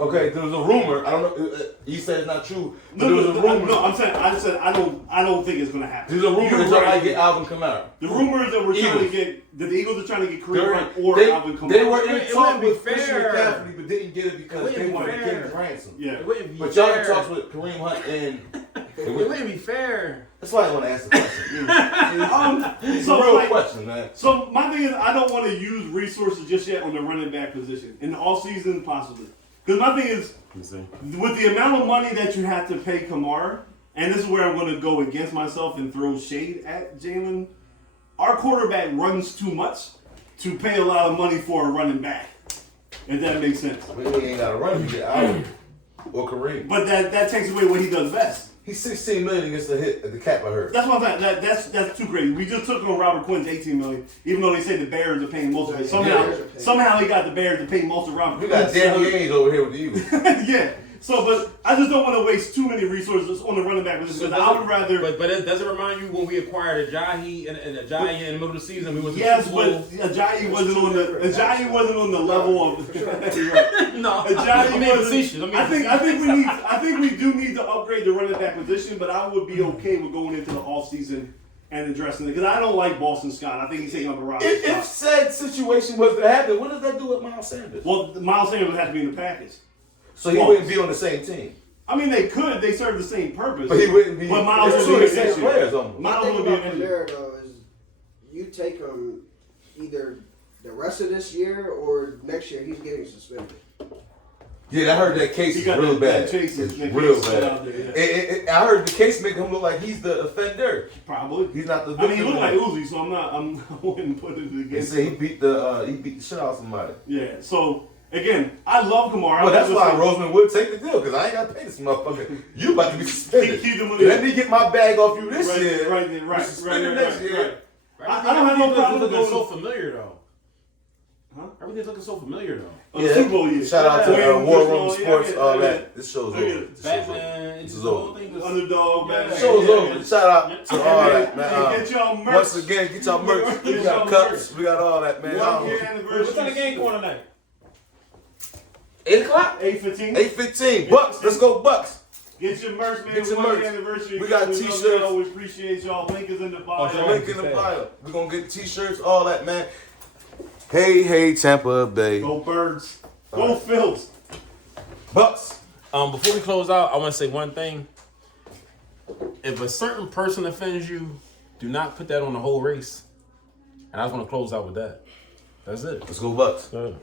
Okay, there was a rumor. I don't know. You said it's not true. But No, there was a rumor. No, I said I don't think it's gonna happen. There's a rumor that y'all might get Alvin Kamara. The rumor is that we're trying to get the Eagles are trying to get Kareem Hunt or Alvin Kamara. They were in talks with fair. Christian McCaffrey, but didn't get it because they wanted to get his ransom. Yeah. But y'all in talks with Kareem Hunt and. It wouldn't be fair. That's why I want to ask the question. It's a So, real like, question, man. So my thing is, I don't want to use resources just yet on the running back position in the off season, possibly. Because my thing is, with the amount of money that you have to pay Kamara, and this is where I'm going to go against myself and throw shade at Jalen. Our quarterback runs too much to pay a lot of money for a running back. If that makes sense. We ain't got to run. We get Alvin or Kareem. But that takes away what he does best. He's $16 million against the cap, I heard. That's what I'm saying. That's too crazy. We just took on Robert Quinn's $18 million, even though they say the Bears are paying most of it. Somehow he got the Bears to pay most of Robert. We got Daniel Hayes over here with the Eagles. Yeah. So, but I just don't want to waste too many resources on the running back position. I would rather. But does it remind you when we acquired Ajayi and Ajayi in the middle of the season? We was Yes, but Ajayi wasn't on the level of. No, Ajayi wasn't. I think we do need to upgrade the running back position, but I would be okay with going into the offseason and addressing it because I don't like Boston Scott. I think he's taking up a roster. If said situation was to happen, what does that do with Miles Sanders? Well, Miles Sanders would have to be in the package. So he wouldn't be on the same team. I mean, they could. They serve the same purpose. But he wouldn't be. But Miles It's would two of be the an same issue. players almost. My Miles thing would be about an issue. Pandera though is you take him either the rest of this year or next year. He's getting suspended. Yeah, I heard that case He is got real that bad. chase- It's that real case set bad. out there, yeah. I heard the case make him look like he's the offender. Probably. He's not the I mean, victim. he looked like Uzi, so I wouldn't put it They against say he him. beat the shit out of somebody. Yeah. So again, I love Kamara. Well, that's why Listen, Roseman would take the deal because I ain't got to pay this motherfucker. You about to be suspended. Keep the money. Let me get my bag off you this Right, year. right, You right, suspended right, next right, year. right. I don't have no problem with Everything's looking going so familiar though. Huh? Everything's looking so familiar though. Yeah. Super Bowl year. Shout out to Yeah. War Room Yeah, Sports, yeah, all yeah. that. This show's Look at over. it. This show's over. Batman, This the is whole over. thing is Underdog, man. Yeah. Show's over. Shout out to And all then- that, man. Get y'all merch. Once again, get y'all merch. We Get got y'all cups. merch. We got all that, man. 1 year What anniversary. time the game going tonight? 8 o'clock? 8:15. 8:15. Bucks. Let's go, Bucks. Get your merch, man. Get your 1 merch. year anniversary. We got love t-shirts. y'all. We appreciate y'all. Link is in the bio. The link in the bio. We're going to get t-shirts, all that, man. Hey, hey, Tampa Bay. Go Birds. Go Phillies. Bucks. Before we close out, I want to say one thing. If a certain person offends you, do not put that on the whole race. And I just want to close out with that. That's it. Let's go, Bucks. Good.